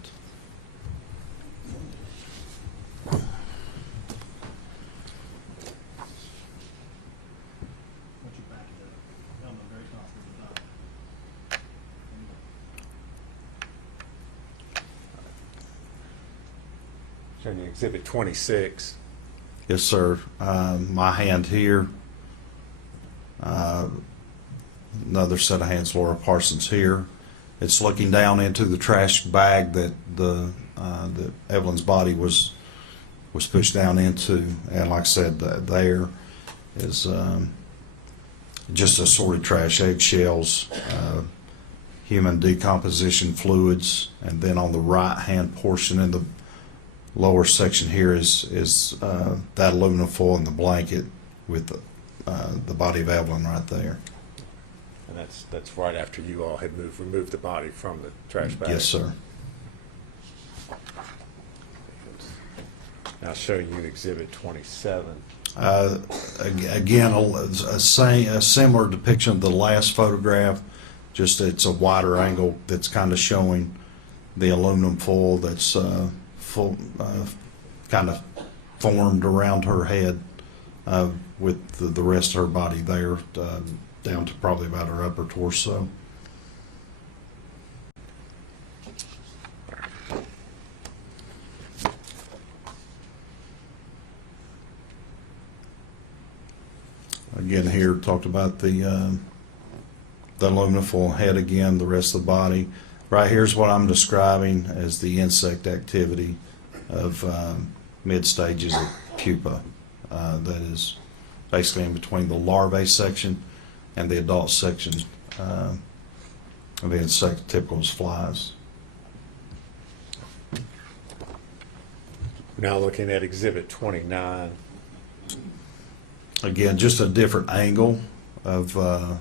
Once you back it up, on the very top of the top. Showing you Exhibit 26. Yes, sir. My hand here. Another set of hands, Laura Parsons here. It's looking down into the trash bag that that Evelyn's body was pushed down into, and like I said, there is just assorted trash, eggshells, human decomposition fluids, and then on the right hand portion in the lower section here is that aluminum foil and the blanket with the body of Evelyn right there. And that's right after you all had removed the body from the trash bag. Yes, sir. Now showing you Exhibit 27. Again, a similar depiction of the last photograph, just it's a wider angle that's kind of showing the aluminum foil that's kind of formed around her head with the rest of her body there, down to probably about her upper torso. Again, here talked about the aluminum foil head again, the rest of the body. Right here's what I'm describing as the insect activity of mid stages of pupa. That is basically in between the larvae section and the adult section of the insect typical as flies. Now looking at Exhibit 29. Again, just a different angle of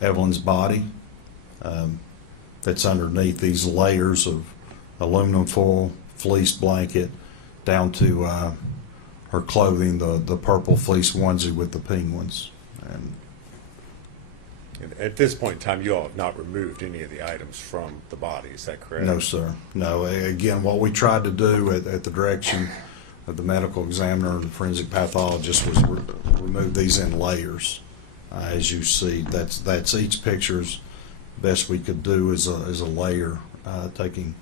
Evelyn's body that's underneath these layers of aluminum foil, fleece blanket, down to her clothing, the purple fleece onesie with the penguins. And At this point in time, you all have not removed any of the items from the body, is that correct? no, sir. No. Again, what we tried to do at the direction of the medical examiner and the forensic pathologist was remove these in layers. As you see, that's each picture's best we could do is a layer, taking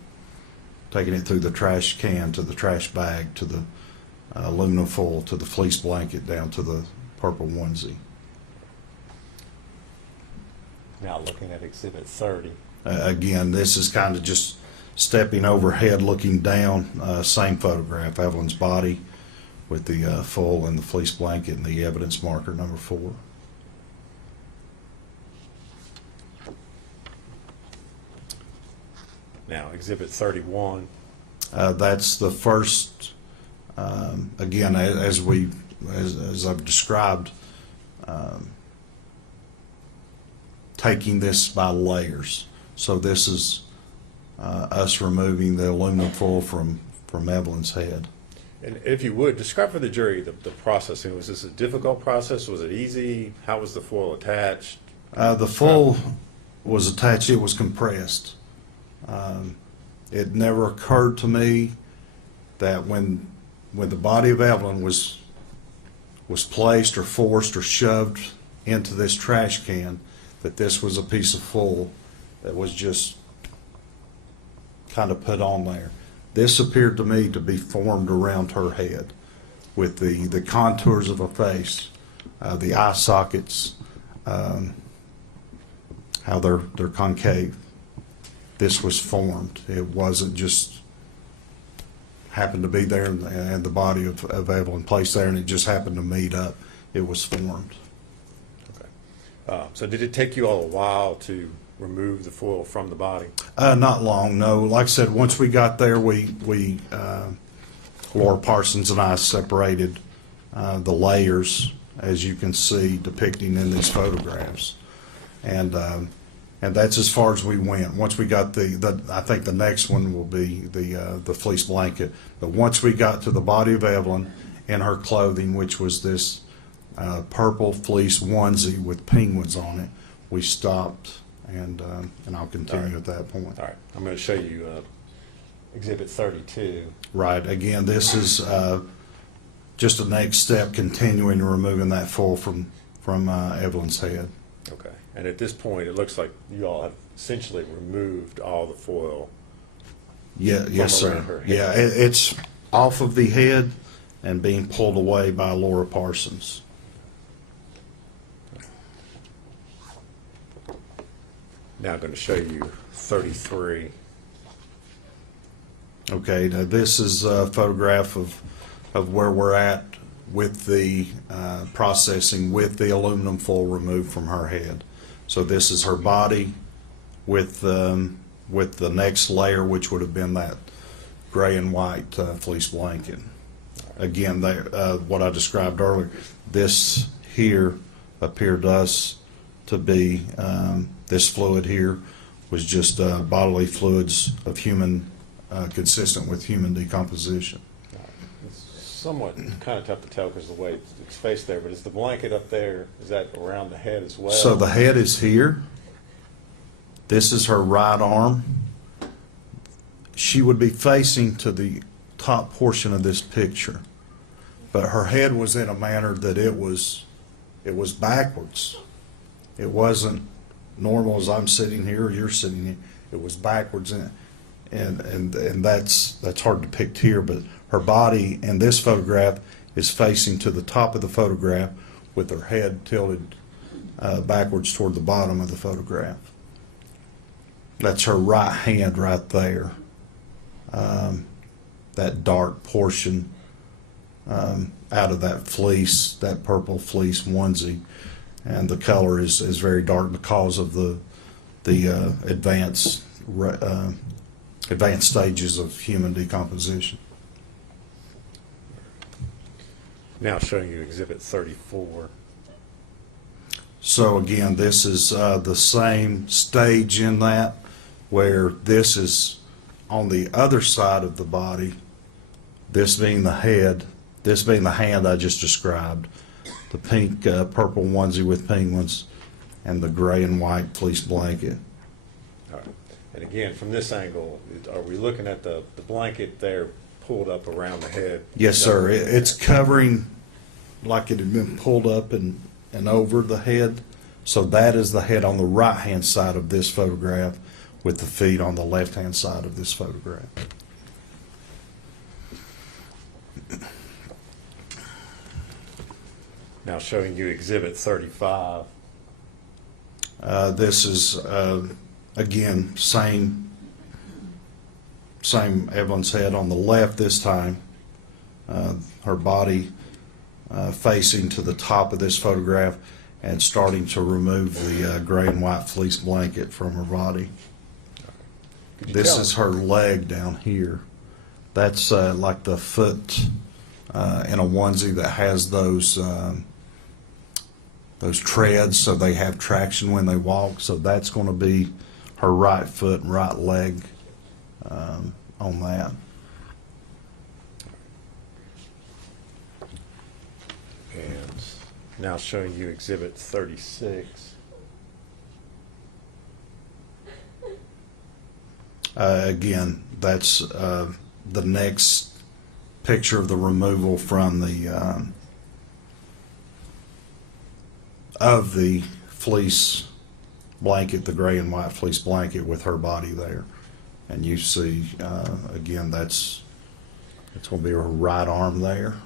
it through the trash can to the trash bag to the aluminum foil to the fleece blanket down to the purple onesie. Now looking at Exhibit 30. Again, this is kind of just stepping overhead, looking down. Same photograph, Evelyn's body with the foil and the fleece blanket and the evidence marker number 4. Now Exhibit 31. That's the first. Again, as I've described, taking this by layers. So this is us removing the aluminum foil from Evelyn's head. And if you would, describe for the jury the processing. Was this a difficult process? Was it easy? How was the foil attached? The foil was attached. It was compressed. It never occurred to me that when the body of Evelyn was placed or forced or shoved into this trash can, that this was a piece of foil that was just kind of put on there. This appeared to me to be formed around her head with the contours of a face, the eye sockets, how they're concave. This was formed. It wasn't just happened to be there and the body of Evelyn placed there and it just happened to meet up. It was formed. So did it take you all a while to remove the foil from the body? Not long, no. Like I said, once we got there, we Laura Parsons and I separated the layers, as you can see depicting in these photographs. And And that's as far as we went. Once we got I think the next one will be the fleece blanket. But once we got to the body of Evelyn in her clothing, which was this purple fleece onesie with penguins on it, we stopped, and I'll continue at that point. All right, I'm going to show you Exhibit 32. Right. Again, this is just a next step, continuing and removing that foil from Evelyn's head. Okay. And at this point, it looks like you all have essentially removed all the foil. Yeah. Yes, around her sir. head. Yeah. It's off of the head and being pulled away by Laura Parsons. Now I'm going to show you 33. Okay, now this is a photograph of where we're at with the processing with the aluminum foil removed from her head. So this is her body with the next layer, which would have been that gray and white fleece blanket. Again, what I described earlier, this here appeared to us to be, this fluid here was just bodily fluids of human, consistent with human decomposition. It's somewhat kind of tough to tell because of the way it's faced there, but is the blanket up there, is that around the head as well? So the head is here. This is her right arm. She would be facing to the top portion of this picture, but her head was in a manner that it was backwards. It wasn't normal as I'm sitting here or you're sitting here. It was backwards, and that's hard to depict here. But her body in this photograph is facing to the top of the photograph with her head tilted backwards toward the bottom of the photograph. That's her right hand right there. That dark portion out of that fleece, that purple fleece onesie, and the color is very dark because of the advanced stages of human decomposition. Now showing you Exhibit 34. So again, this is the same stage in that, where this is on the other side of the body, this being the head, this being the hand I just described, the pink, purple onesie with penguins, and the gray and white fleece blanket. All right. And again, from this angle, are we looking at the blanket there pulled up around the head? Yes, sir. It's covering like it had been pulled up and over the head. So that is the head on the right-hand side of this photograph, with the feet on the left-hand side of this photograph. Now showing you Exhibit 35. This is, again, same Evelyn's head on the left this time. Her body facing to the top of this photograph and starting to remove the gray and white fleece blanket from her body. This is her leg down here. That's like the foot in a onesie that has those treads, so they have traction when they walk. So that's going to be her right foot and right leg on that. And now showing you Exhibit 36. Again, that's the next picture of the removal from of the fleece blanket, the gray and white fleece blanket with her body there. And you see, again, it's going to be her right arm there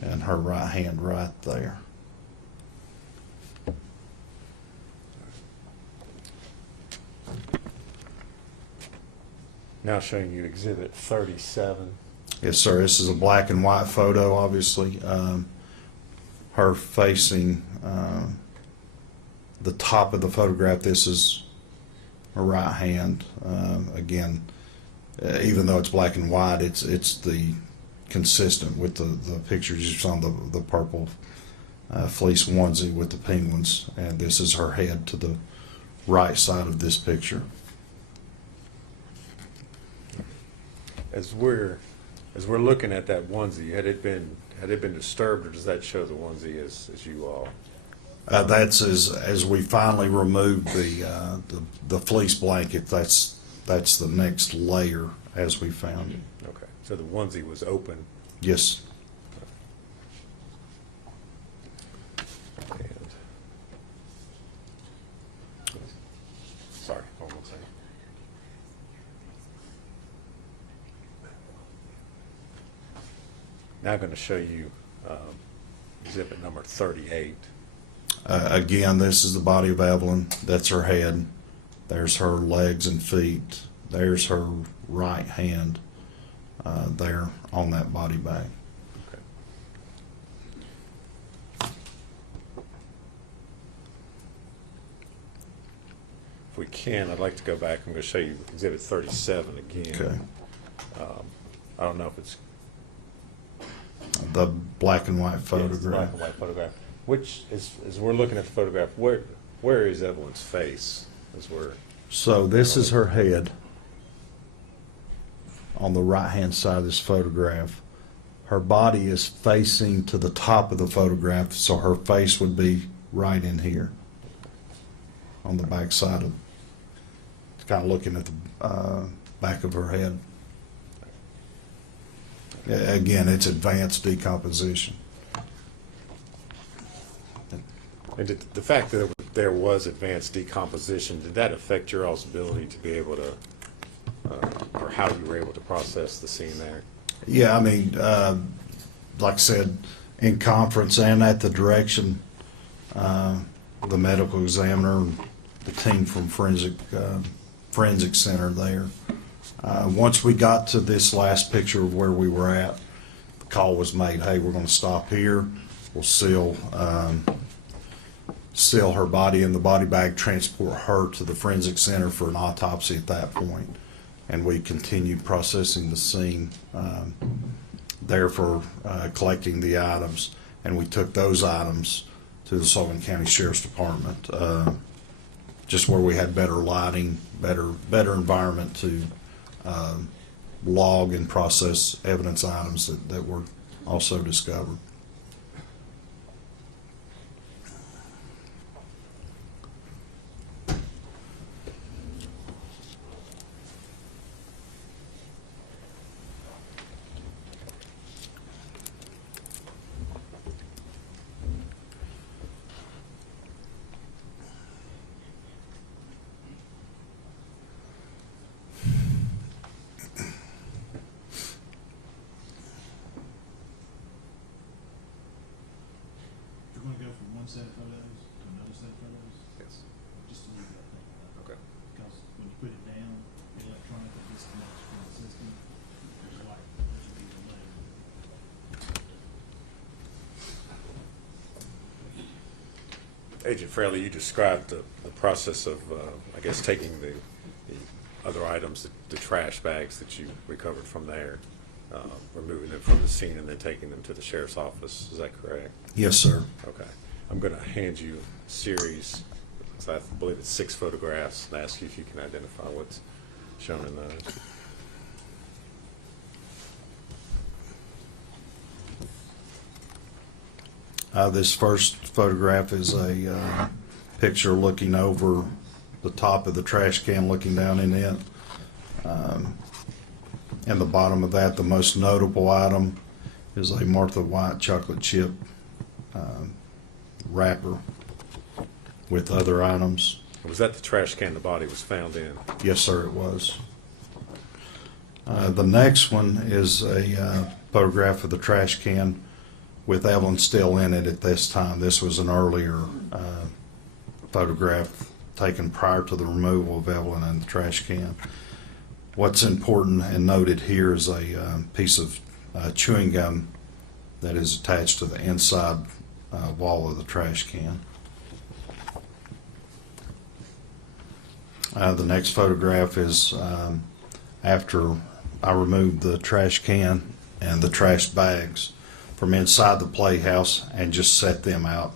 and her right hand right there. Now showing you Exhibit 37. Yes, sir. This is a black and white photo, obviously. Her facing the top of the photograph. This is her right hand. Again, even though it's black and white, it's the consistent with the pictures you saw, the purple fleece onesie with the penguins, and this is her head to the right side of this picture. As we're looking at that onesie, had it been disturbed, or does that show the onesie as you all? That's as we finally remove the fleece blanket. That's the next layer as we found it. Okay, so the onesie was open. Yes. And, sorry, hold on a second. Now I'm going to show you exhibit number 38. Again, this is the body of Evelyn. That's her head. There's her legs and feet. There's her right hand there on that body bag. Okay. If we can, I'd like to go back. I'm going to show you exhibit 37 again. Okay. I don't know if it's The black and white yeah, it's photograph. the black and white photograph. Which as we're looking at the photograph, where is Evelyn's face? As we're So this is her head on the right-hand side of this photograph. Her body is facing to the top of the photograph, so her face would be right in here on the back side of, kind of looking at the back of her head. Again, it's advanced decomposition. and the fact that there was advanced decomposition, did that affect your all's ability to be able to, or how you were able to process the scene there? Yeah, I mean, like I said, in conference and at the direction, the medical examiner, the team from forensic center there. Once we got to this last picture of where we were at, the call was made, hey, we're going to stop here. We'll seal her body in the body bag, transport her to the forensic center for an autopsy at that point. And we continued processing the scene there for collecting the items. And we took those items to the Sullivan County Sheriff's Department, just where we had better lighting, better environment to log and process evidence items that were also discovered. You're gonna go from one set of photos to another set of photos, Yes. just to leave that thing up. Okay. Because when you put it down, it electronically disconnects from the system. There's like, there's a delay. Agent Fraley, you described the process of, I guess, taking the other items, the trash bags that you recovered from there, removing them from the scene and then taking them to the sheriff's office. Is that correct? Yes, sir. Okay. I'm going to hand you a series, I believe it's 6 photographs, and ask you if you can identify what's shown in those. This first photograph is a picture looking over the top of the trash can, looking down in it. And the bottom of that, the most notable item is a Martha White chocolate chip wrapper with other items. Was that the trash can the body was found in? Yes, sir, it was. The next one is a photograph of the trash can with Evelyn still in it at this time. This was an earlier photograph taken prior to the removal of Evelyn in the trash can. What's important and noted here is a piece of chewing gum that is attached to the inside wall of the trash can. The next photograph is after I removed the trash can and the trash bags from inside the playhouse and just set them out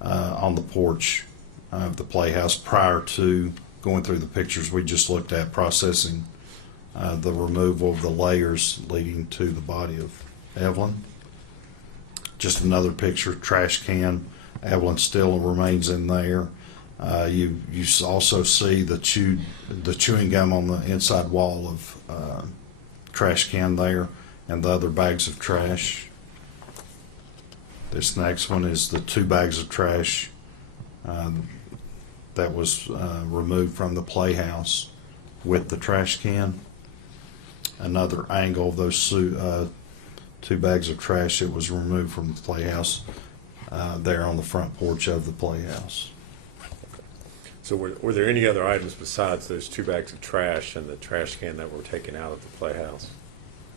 on the porch of the playhouse prior to going through the pictures we just looked at, processing the removal of the layers leading to the body of Evelyn. Just another picture, trash can. Evelyn still remains in there. You also see the chewing gum on the inside wall of trash can there, and the other bags of trash. This next one is the 2 bags of trash that was removed from the playhouse with the trash can. Another angle of those 2 bags of trash that was removed from the playhouse there on the front porch of the playhouse. So were there any other items besides those 2 bags of trash and the trash can that were taken out of the playhouse?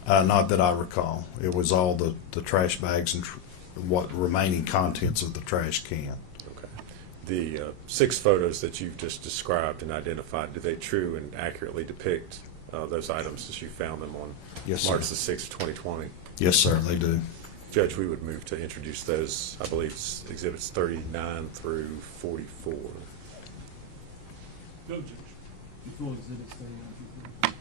Not that I recall. It was all the trash bags and what remaining contents of the trash can. Okay. The 6 photos that you've just described and identified, do they true and accurately depict those items as you found them on Yes, March sir. the 6th, 2020? Yes, sir, they do. Judge, we would move to introduce those, I believe it's exhibits 39 through 44. Go, Judge. You full exhibits 39 through 44.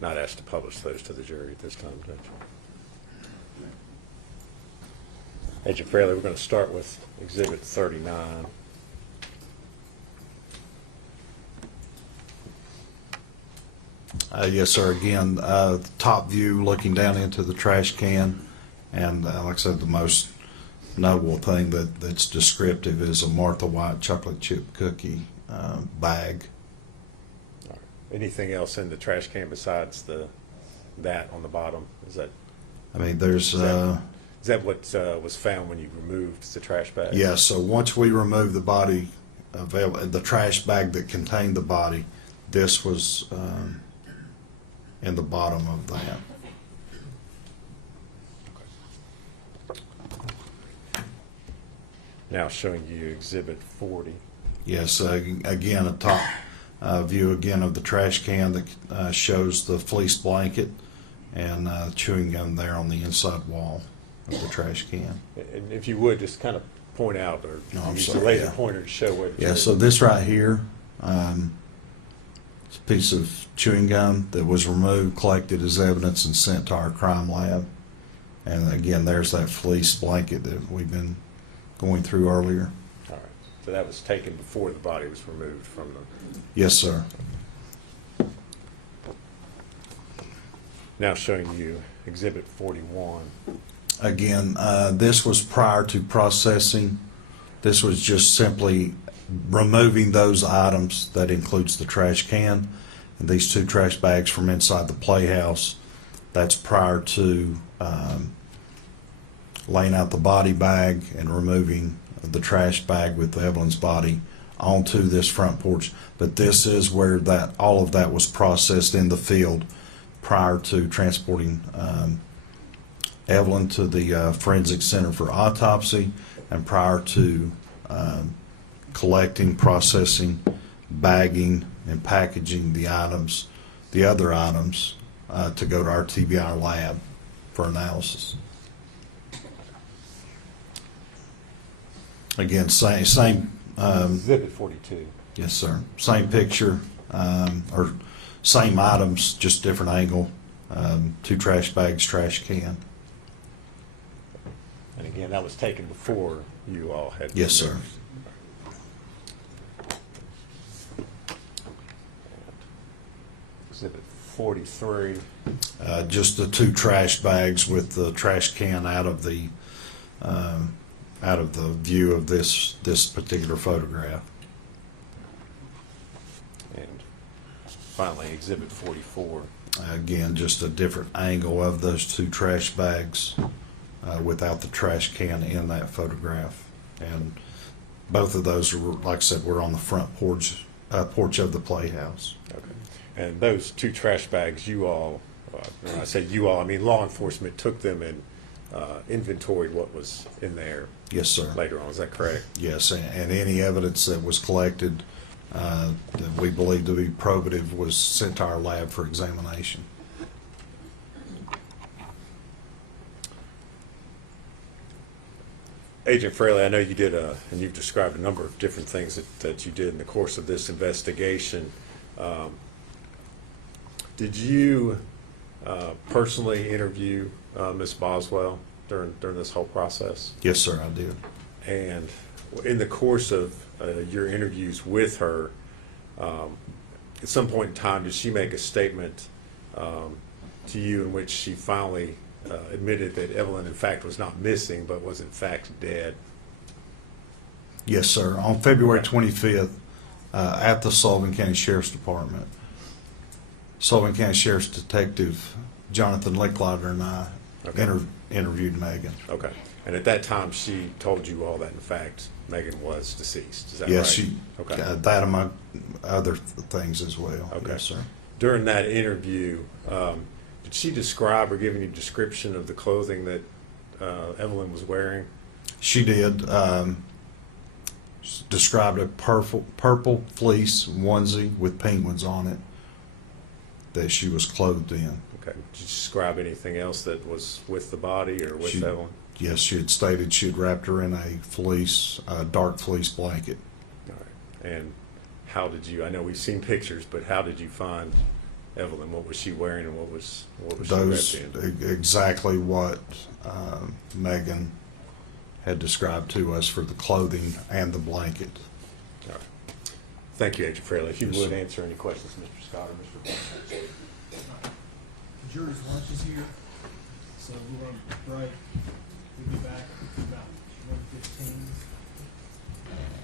Not asked to publish those to the jury at this time, Judge. Agent Fraley, we're going to start with exhibit 39. Yes, sir. Again, top view looking down into the trash can, and like I said, the most notable thing that's descriptive is a Martha White chocolate chip cookie bag. All right. Anything else in the trash can besides that on the bottom? Is that I mean, there's Is that what was found when you removed the trash bag? yeah. So once we removed the body, the trash bag that contained the body, this was in the bottom of that. Now showing you exhibit 40. Yes, again, a top view again of the trash can that shows the fleece blanket and chewing gum there on the inside wall of the trash can. And if you would, just kind of point out or No, I'm use sorry, the laser yeah. pointer to show what. Yeah, so this right here, it's a piece of chewing gum that was removed, collected as evidence, and sent to our crime lab. And again, there's that fleece blanket that we've been going through earlier. All right. So that was taken before the body was removed from the. Yes, sir. Now showing you exhibit 41. Again, this was prior to processing. This was just simply removing those items. That includes the trash can and these 2 trash bags from inside the playhouse. That's prior to laying out the body bag and removing the trash bag with Evelyn's body onto this front porch. But this is where that all of that was processed in the field prior to transporting Evelyn to the Forensic Center for autopsy, and prior to collecting, processing, bagging, and packaging the items, the other items, to go to our TBI lab for analysis. Again, same Exhibit 42. yes, sir. Same picture, or same items, just different angle. 2 trash bags, trash can. And again, that was taken before you all had. Yes, sir. removed. Exhibit 43. Just the 2 trash bags with the trash can out of the view of this particular photograph. finally Exhibit 44. Again, just a different angle of those two trash bags without the trash can in that photograph. And both of those, like I said, were on the front porch of the playhouse. Okay. And those two trash bags, you all, when I say you all, I mean law enforcement took them and inventoried what was in there Yes, sir. later on. Is that correct? Yes, and any evidence that was collected that we believe to be probative was sent to our lab for examination. Agent Fraley, I know you did and you've described a number of different things that you did in the course of this investigation. Did you personally interview Ms. Boswell during this whole process? Yes, sir, I did. And in the course of your interviews with her, at some point in time, did she make a statement to you in which she finally admitted that Evelyn, in fact, was not missing, but was in fact dead? Yes, sir. On February 25th, at the Sullivan County Sheriff's Department, Sullivan County Sheriff's Detective Jonathan Licklider and I Okay. interviewed Megan. Okay. And at that time, she told you all that, in fact, Megan was deceased. Is that right? Yes, she, Okay. that among other things as well. Okay. Yes, sir. During that interview, did she describe or give any description of the clothing that Evelyn was wearing? She did. Described a purple fleece onesie with penguins on it that she was clothed in. Okay. Did you describe anything else that was with the body or with She- Evelyn? Yes, she had stated she had wrapped her in a dark fleece blanket. All right. And how did you? I know we've seen pictures, but how did you find Evelyn? What was she wearing, and what was Those she wrapped in? exactly what Megan had described to us for the clothing and the blanket. All right. Thank you, Agent Fraley. If you Yes, would sir. answer any questions, Mr. Scott or Mr. Barnes. The jury's lunch is here, so we're gonna break. We'll be back